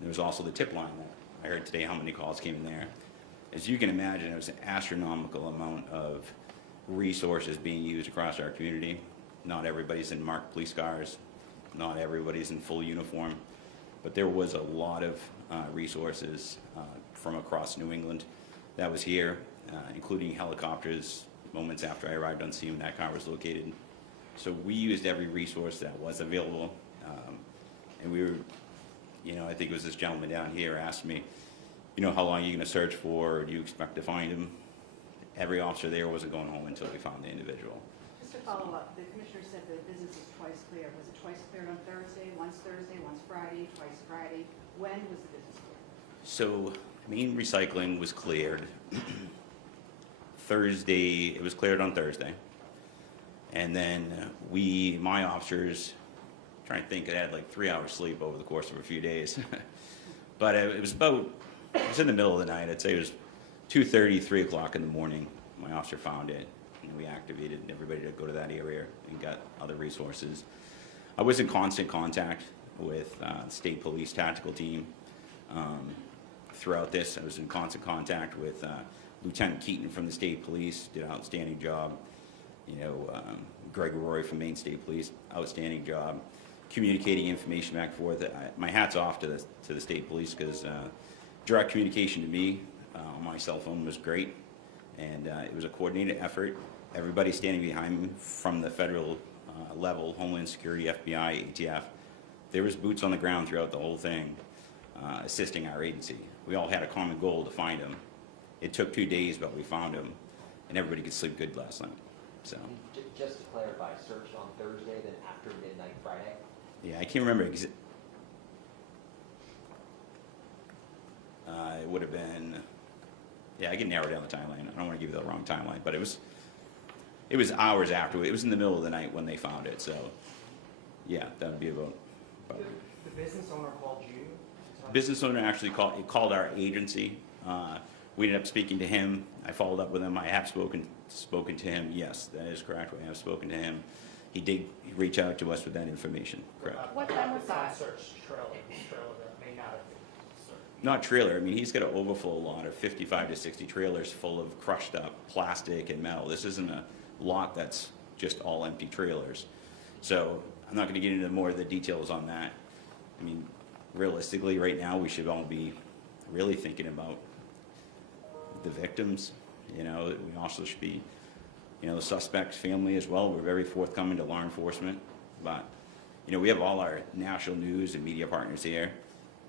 There was also the tip line that I heard today how many calls came in there. As you can imagine, it was an astronomical amount of resources being used across our community. Not everybody's in marked police cars. Not everybody's in full uniform. But there was a lot of resources from across New England that was here, including helicopters, moments after I arrived on scene when that car was located. So we used every resource that was available And we were, you know, I think it was this gentleman down here asked me, you know, how long are you going to search for? Or do you expect to find him? Every officer there wasn't going home until we found the individual. Just to follow up, the commissioner said the business is twice cleared. Was it twice cleared on Thursday, once Friday, twice Friday? When was the business cleared? So Maine recycling was cleared Thursday. It was cleared on Thursday. And then my officers, I'm trying to think, I had like 3 hours sleep over the course of a few days. But it was in the middle of the night. I'd say it was 2:30, 3 o'clock in the morning. My officer found it, and we activated everybody to go to that area and got other resources. I was in constant contact with the state police tactical team throughout this. I was in constant contact with Lieutenant Keaton from the state police, did an outstanding job. You know, Greg Roy from Maine State Police, outstanding job communicating information back and forth. My hat's off to the state police, because direct communication to me on my cell phone was great, and it was a coordinated effort. Everybody standing behind me from the federal level, Homeland Security, FBI, ATF, there was boots on the ground throughout the whole thing, assisting our agency. We all had a common goal to find him. It took 2 days, but we found him, and everybody could sleep good last night. So. Just to clarify, search on Thursday, then after midnight Friday? Yeah, I can't remember. It would have been, yeah, I can narrow down the timeline. I don't want to give you the wrong timeline, but it was hours after. It was in the middle of the night when they found it. So, yeah, that would be about The business owner called you? business owner actually called our agency. We ended up speaking to him. I followed up with him. I have spoken to him. Yes, that is correct. We have spoken to him. He did reach out to us with that information. Correct. What time was that? Search trailer that may not have been searched. Not trailer. I mean, he's got an overflow lot of 55 to 60 trailers full of crushed up plastic and metal. This isn't a lot that's just all empty trailers. So I'm not going to get into more of the details on that. I mean, realistically, right now, we should all be really thinking about the victims. You know, we also should be, you know, the suspect's family as well. We're very forthcoming to law enforcement. But, you know, we have all our national news and media partners here.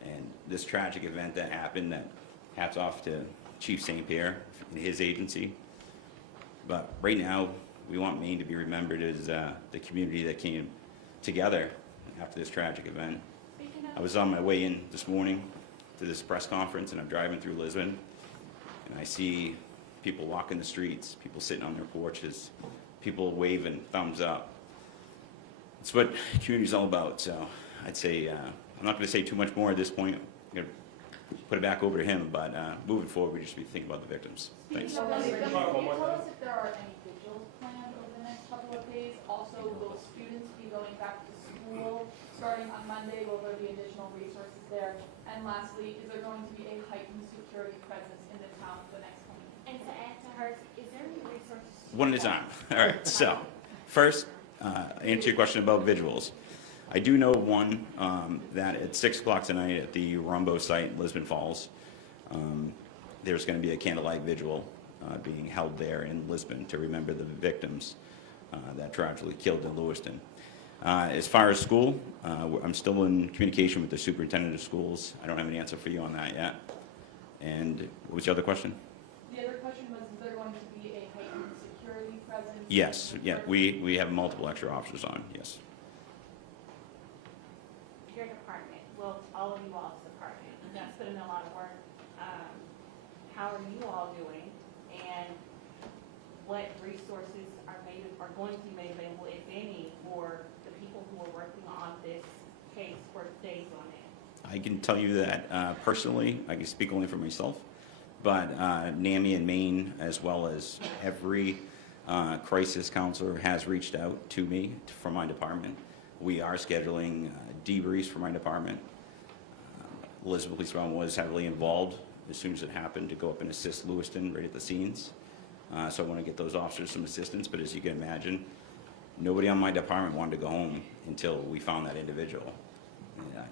And this tragic event that happened, that hats off to Chief St. Pierre and his agency. But right now, we want Maine to be remembered as the community that came together after this tragic event. I was on my way in this morning to this press conference, and I'm driving through Lisbon, and I see people walking the streets, people sitting on their porches, people waving thumbs up. It's what community's all about. So I'd say, I'm not going to say too much more at this point. I'm going to put it back over to him, but moving forward, we just be thinking about the victims. Thanks. Can you tell us if there are any vigils planned over the next couple of days? Also, will students be going back to school starting on Monday? Will there be additional resources there? And lastly, is there going to be a heightened security presence in the town for the next coming? And to add to hers, is there any resources? One at a time. All right, so first, answer your question about vigils. I do know one that at 6 o'clock tonight at the Rumbo site in Lisbon Falls, there's going to be a candlelight vigil being held there in Lisbon to remember the victims that tragically killed in Lewiston. As far as school, I'm still in communication with the superintendent of schools. I don't have an answer for you on that yet. And what was your other question? The other question was, is there going to be a heightened security presence? Yes, yeah, we have multiple extra officers on, yes. Your department, well, all of you all's department, you guys put in a lot of work. How are you all doing? And what resources are going to be made available, if any, for the people who are working on this case for days on end? I can tell you that personally, I can speak only for myself, but NAMI and Maine, as well as every crisis counselor has reached out to me from my department. We are scheduling debriefs for my department. Elizabeth Police Department was heavily involved as soon as it happened to go up and assist Lewiston right at the scenes. So I want to get those officers some assistance, but as you can imagine, nobody on my department wanted to go home until we found that individual. And I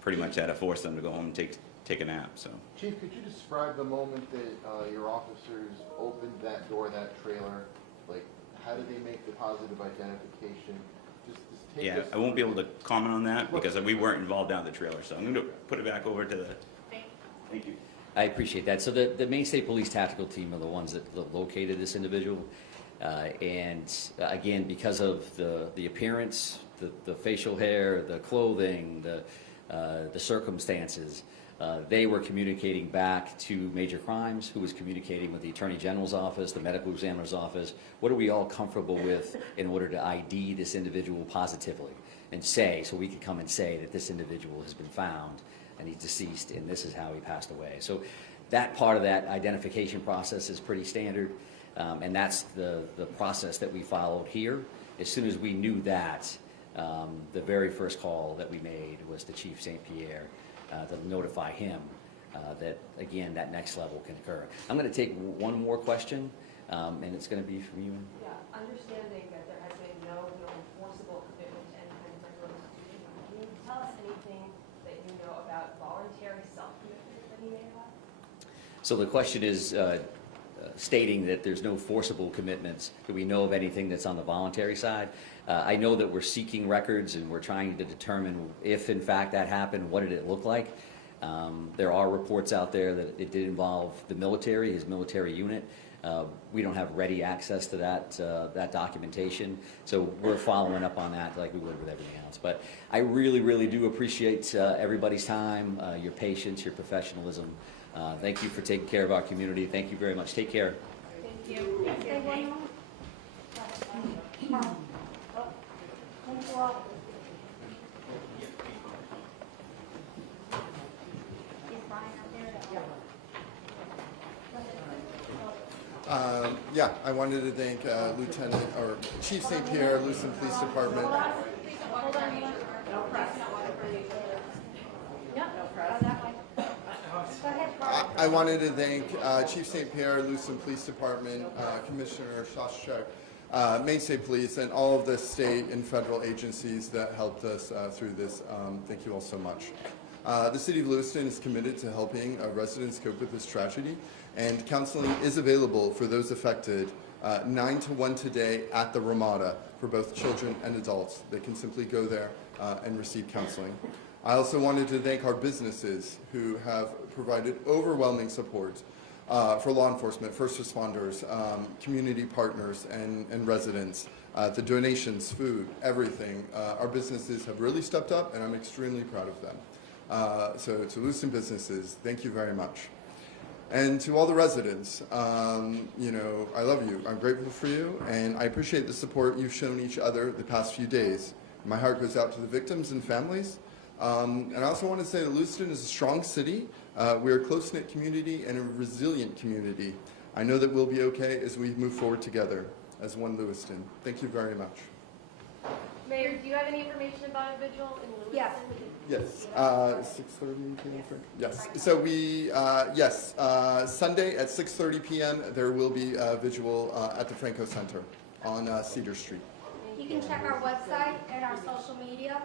pretty much had to force them to go home and take a nap. So, Chief, could you describe the moment that your officers opened that door, that trailer? Like, how did they make the positive identification? Just Yeah, I won't be able to comment on that because we weren't involved down the trailer, so I'm going to put it back over to the, thank you. I appreciate that. So the Maine State Police Tactical Team are the ones that located this individual. And again, because of the appearance, the facial hair, the clothing, the circumstances, they were communicating back to Major Crimes, who was communicating with the Attorney General's office, the medical examiner's office. What are we all comfortable with in order to ID this individual positively and say, so we could come and say that this individual has been found and he's deceased and this is how he passed away. So that part of that identification process is pretty standard, and that's the process that we followed here. As soon as we knew that, the very first call that we made was to Chief St. Pierre to notify him that, again, that next level can occur. I'm going to take one more question, and it's going to be from you. Yeah, understanding that there has been no enforceable commitment to any kind of regular institution, can you tell us anything that you know about voluntary self-commitment that he may have? So the question is stating that there's no forcible commitments. Do we know of anything that's on the voluntary side? I know that we're seeking records and we're trying to determine if in fact that happened, what did it look like. There are reports out there that it did involve the military, his military unit. We don't have ready access to that documentation, so we're following up on that like we would with everything else. But I really, really do appreciate everybody's time, your patience, your professionalism. Thank you for taking care of our community. Thank you very much. Take care. Thank you. Yeah, I wanted to thank Lieutenant or Chief St. Pierre, Lewiston Police Department. I wanted to thank Chief St. Pierre, Lewiston Police Department, Commissioner Shostak, Maine State Police, and all of the state and federal agencies that helped us through this. Thank you all so much. The City of Lewiston is committed to helping residents cope with this tragedy, and counseling is available for those affected 9 to 1 today at the Ramada for both children and adults. They can simply go there and receive counseling. I also wanted to thank our businesses who have provided overwhelming support for law enforcement, first responders, community partners, and residents. The donations, food, everything. Our businesses have really stepped up, and I'm extremely proud of them. So to Lewiston businesses, thank you very much. And to all the residents, you know, I love you. I'm grateful for you, and I appreciate the support you've shown each other the past few days. My heart goes out to the victims and families. And I also want to say that Lewiston is a strong city. We're a close-knit community and a resilient community. I know that we'll be okay as we move forward together as one Lewiston. Thank you very much. Mayor, do you have any information about a vigil in Lewiston? Yes. Yes, 6:30 p.m. Yes. So we, yes, Sunday at 6:30 p.m. there will be a vigil at the Franco Center on Cedar Street. You can check our website and our social media,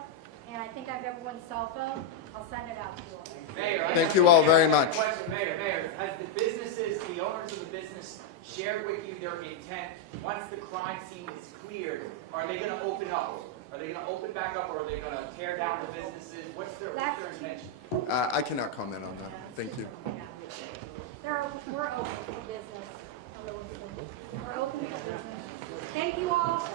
and I think I have everyone's cell phone. I'll send it out to you all. Mayor, Thank you all very much. Question, Mayor, has the businesses, the owners of the business, shared with you their intent? Once the crime scene is cleared, are they going to open up? Are they going to open back up, or are they going to tear down the businesses? What's their intention? I cannot comment on that. Thank you. We're open for business. We're open for business. Thank you all.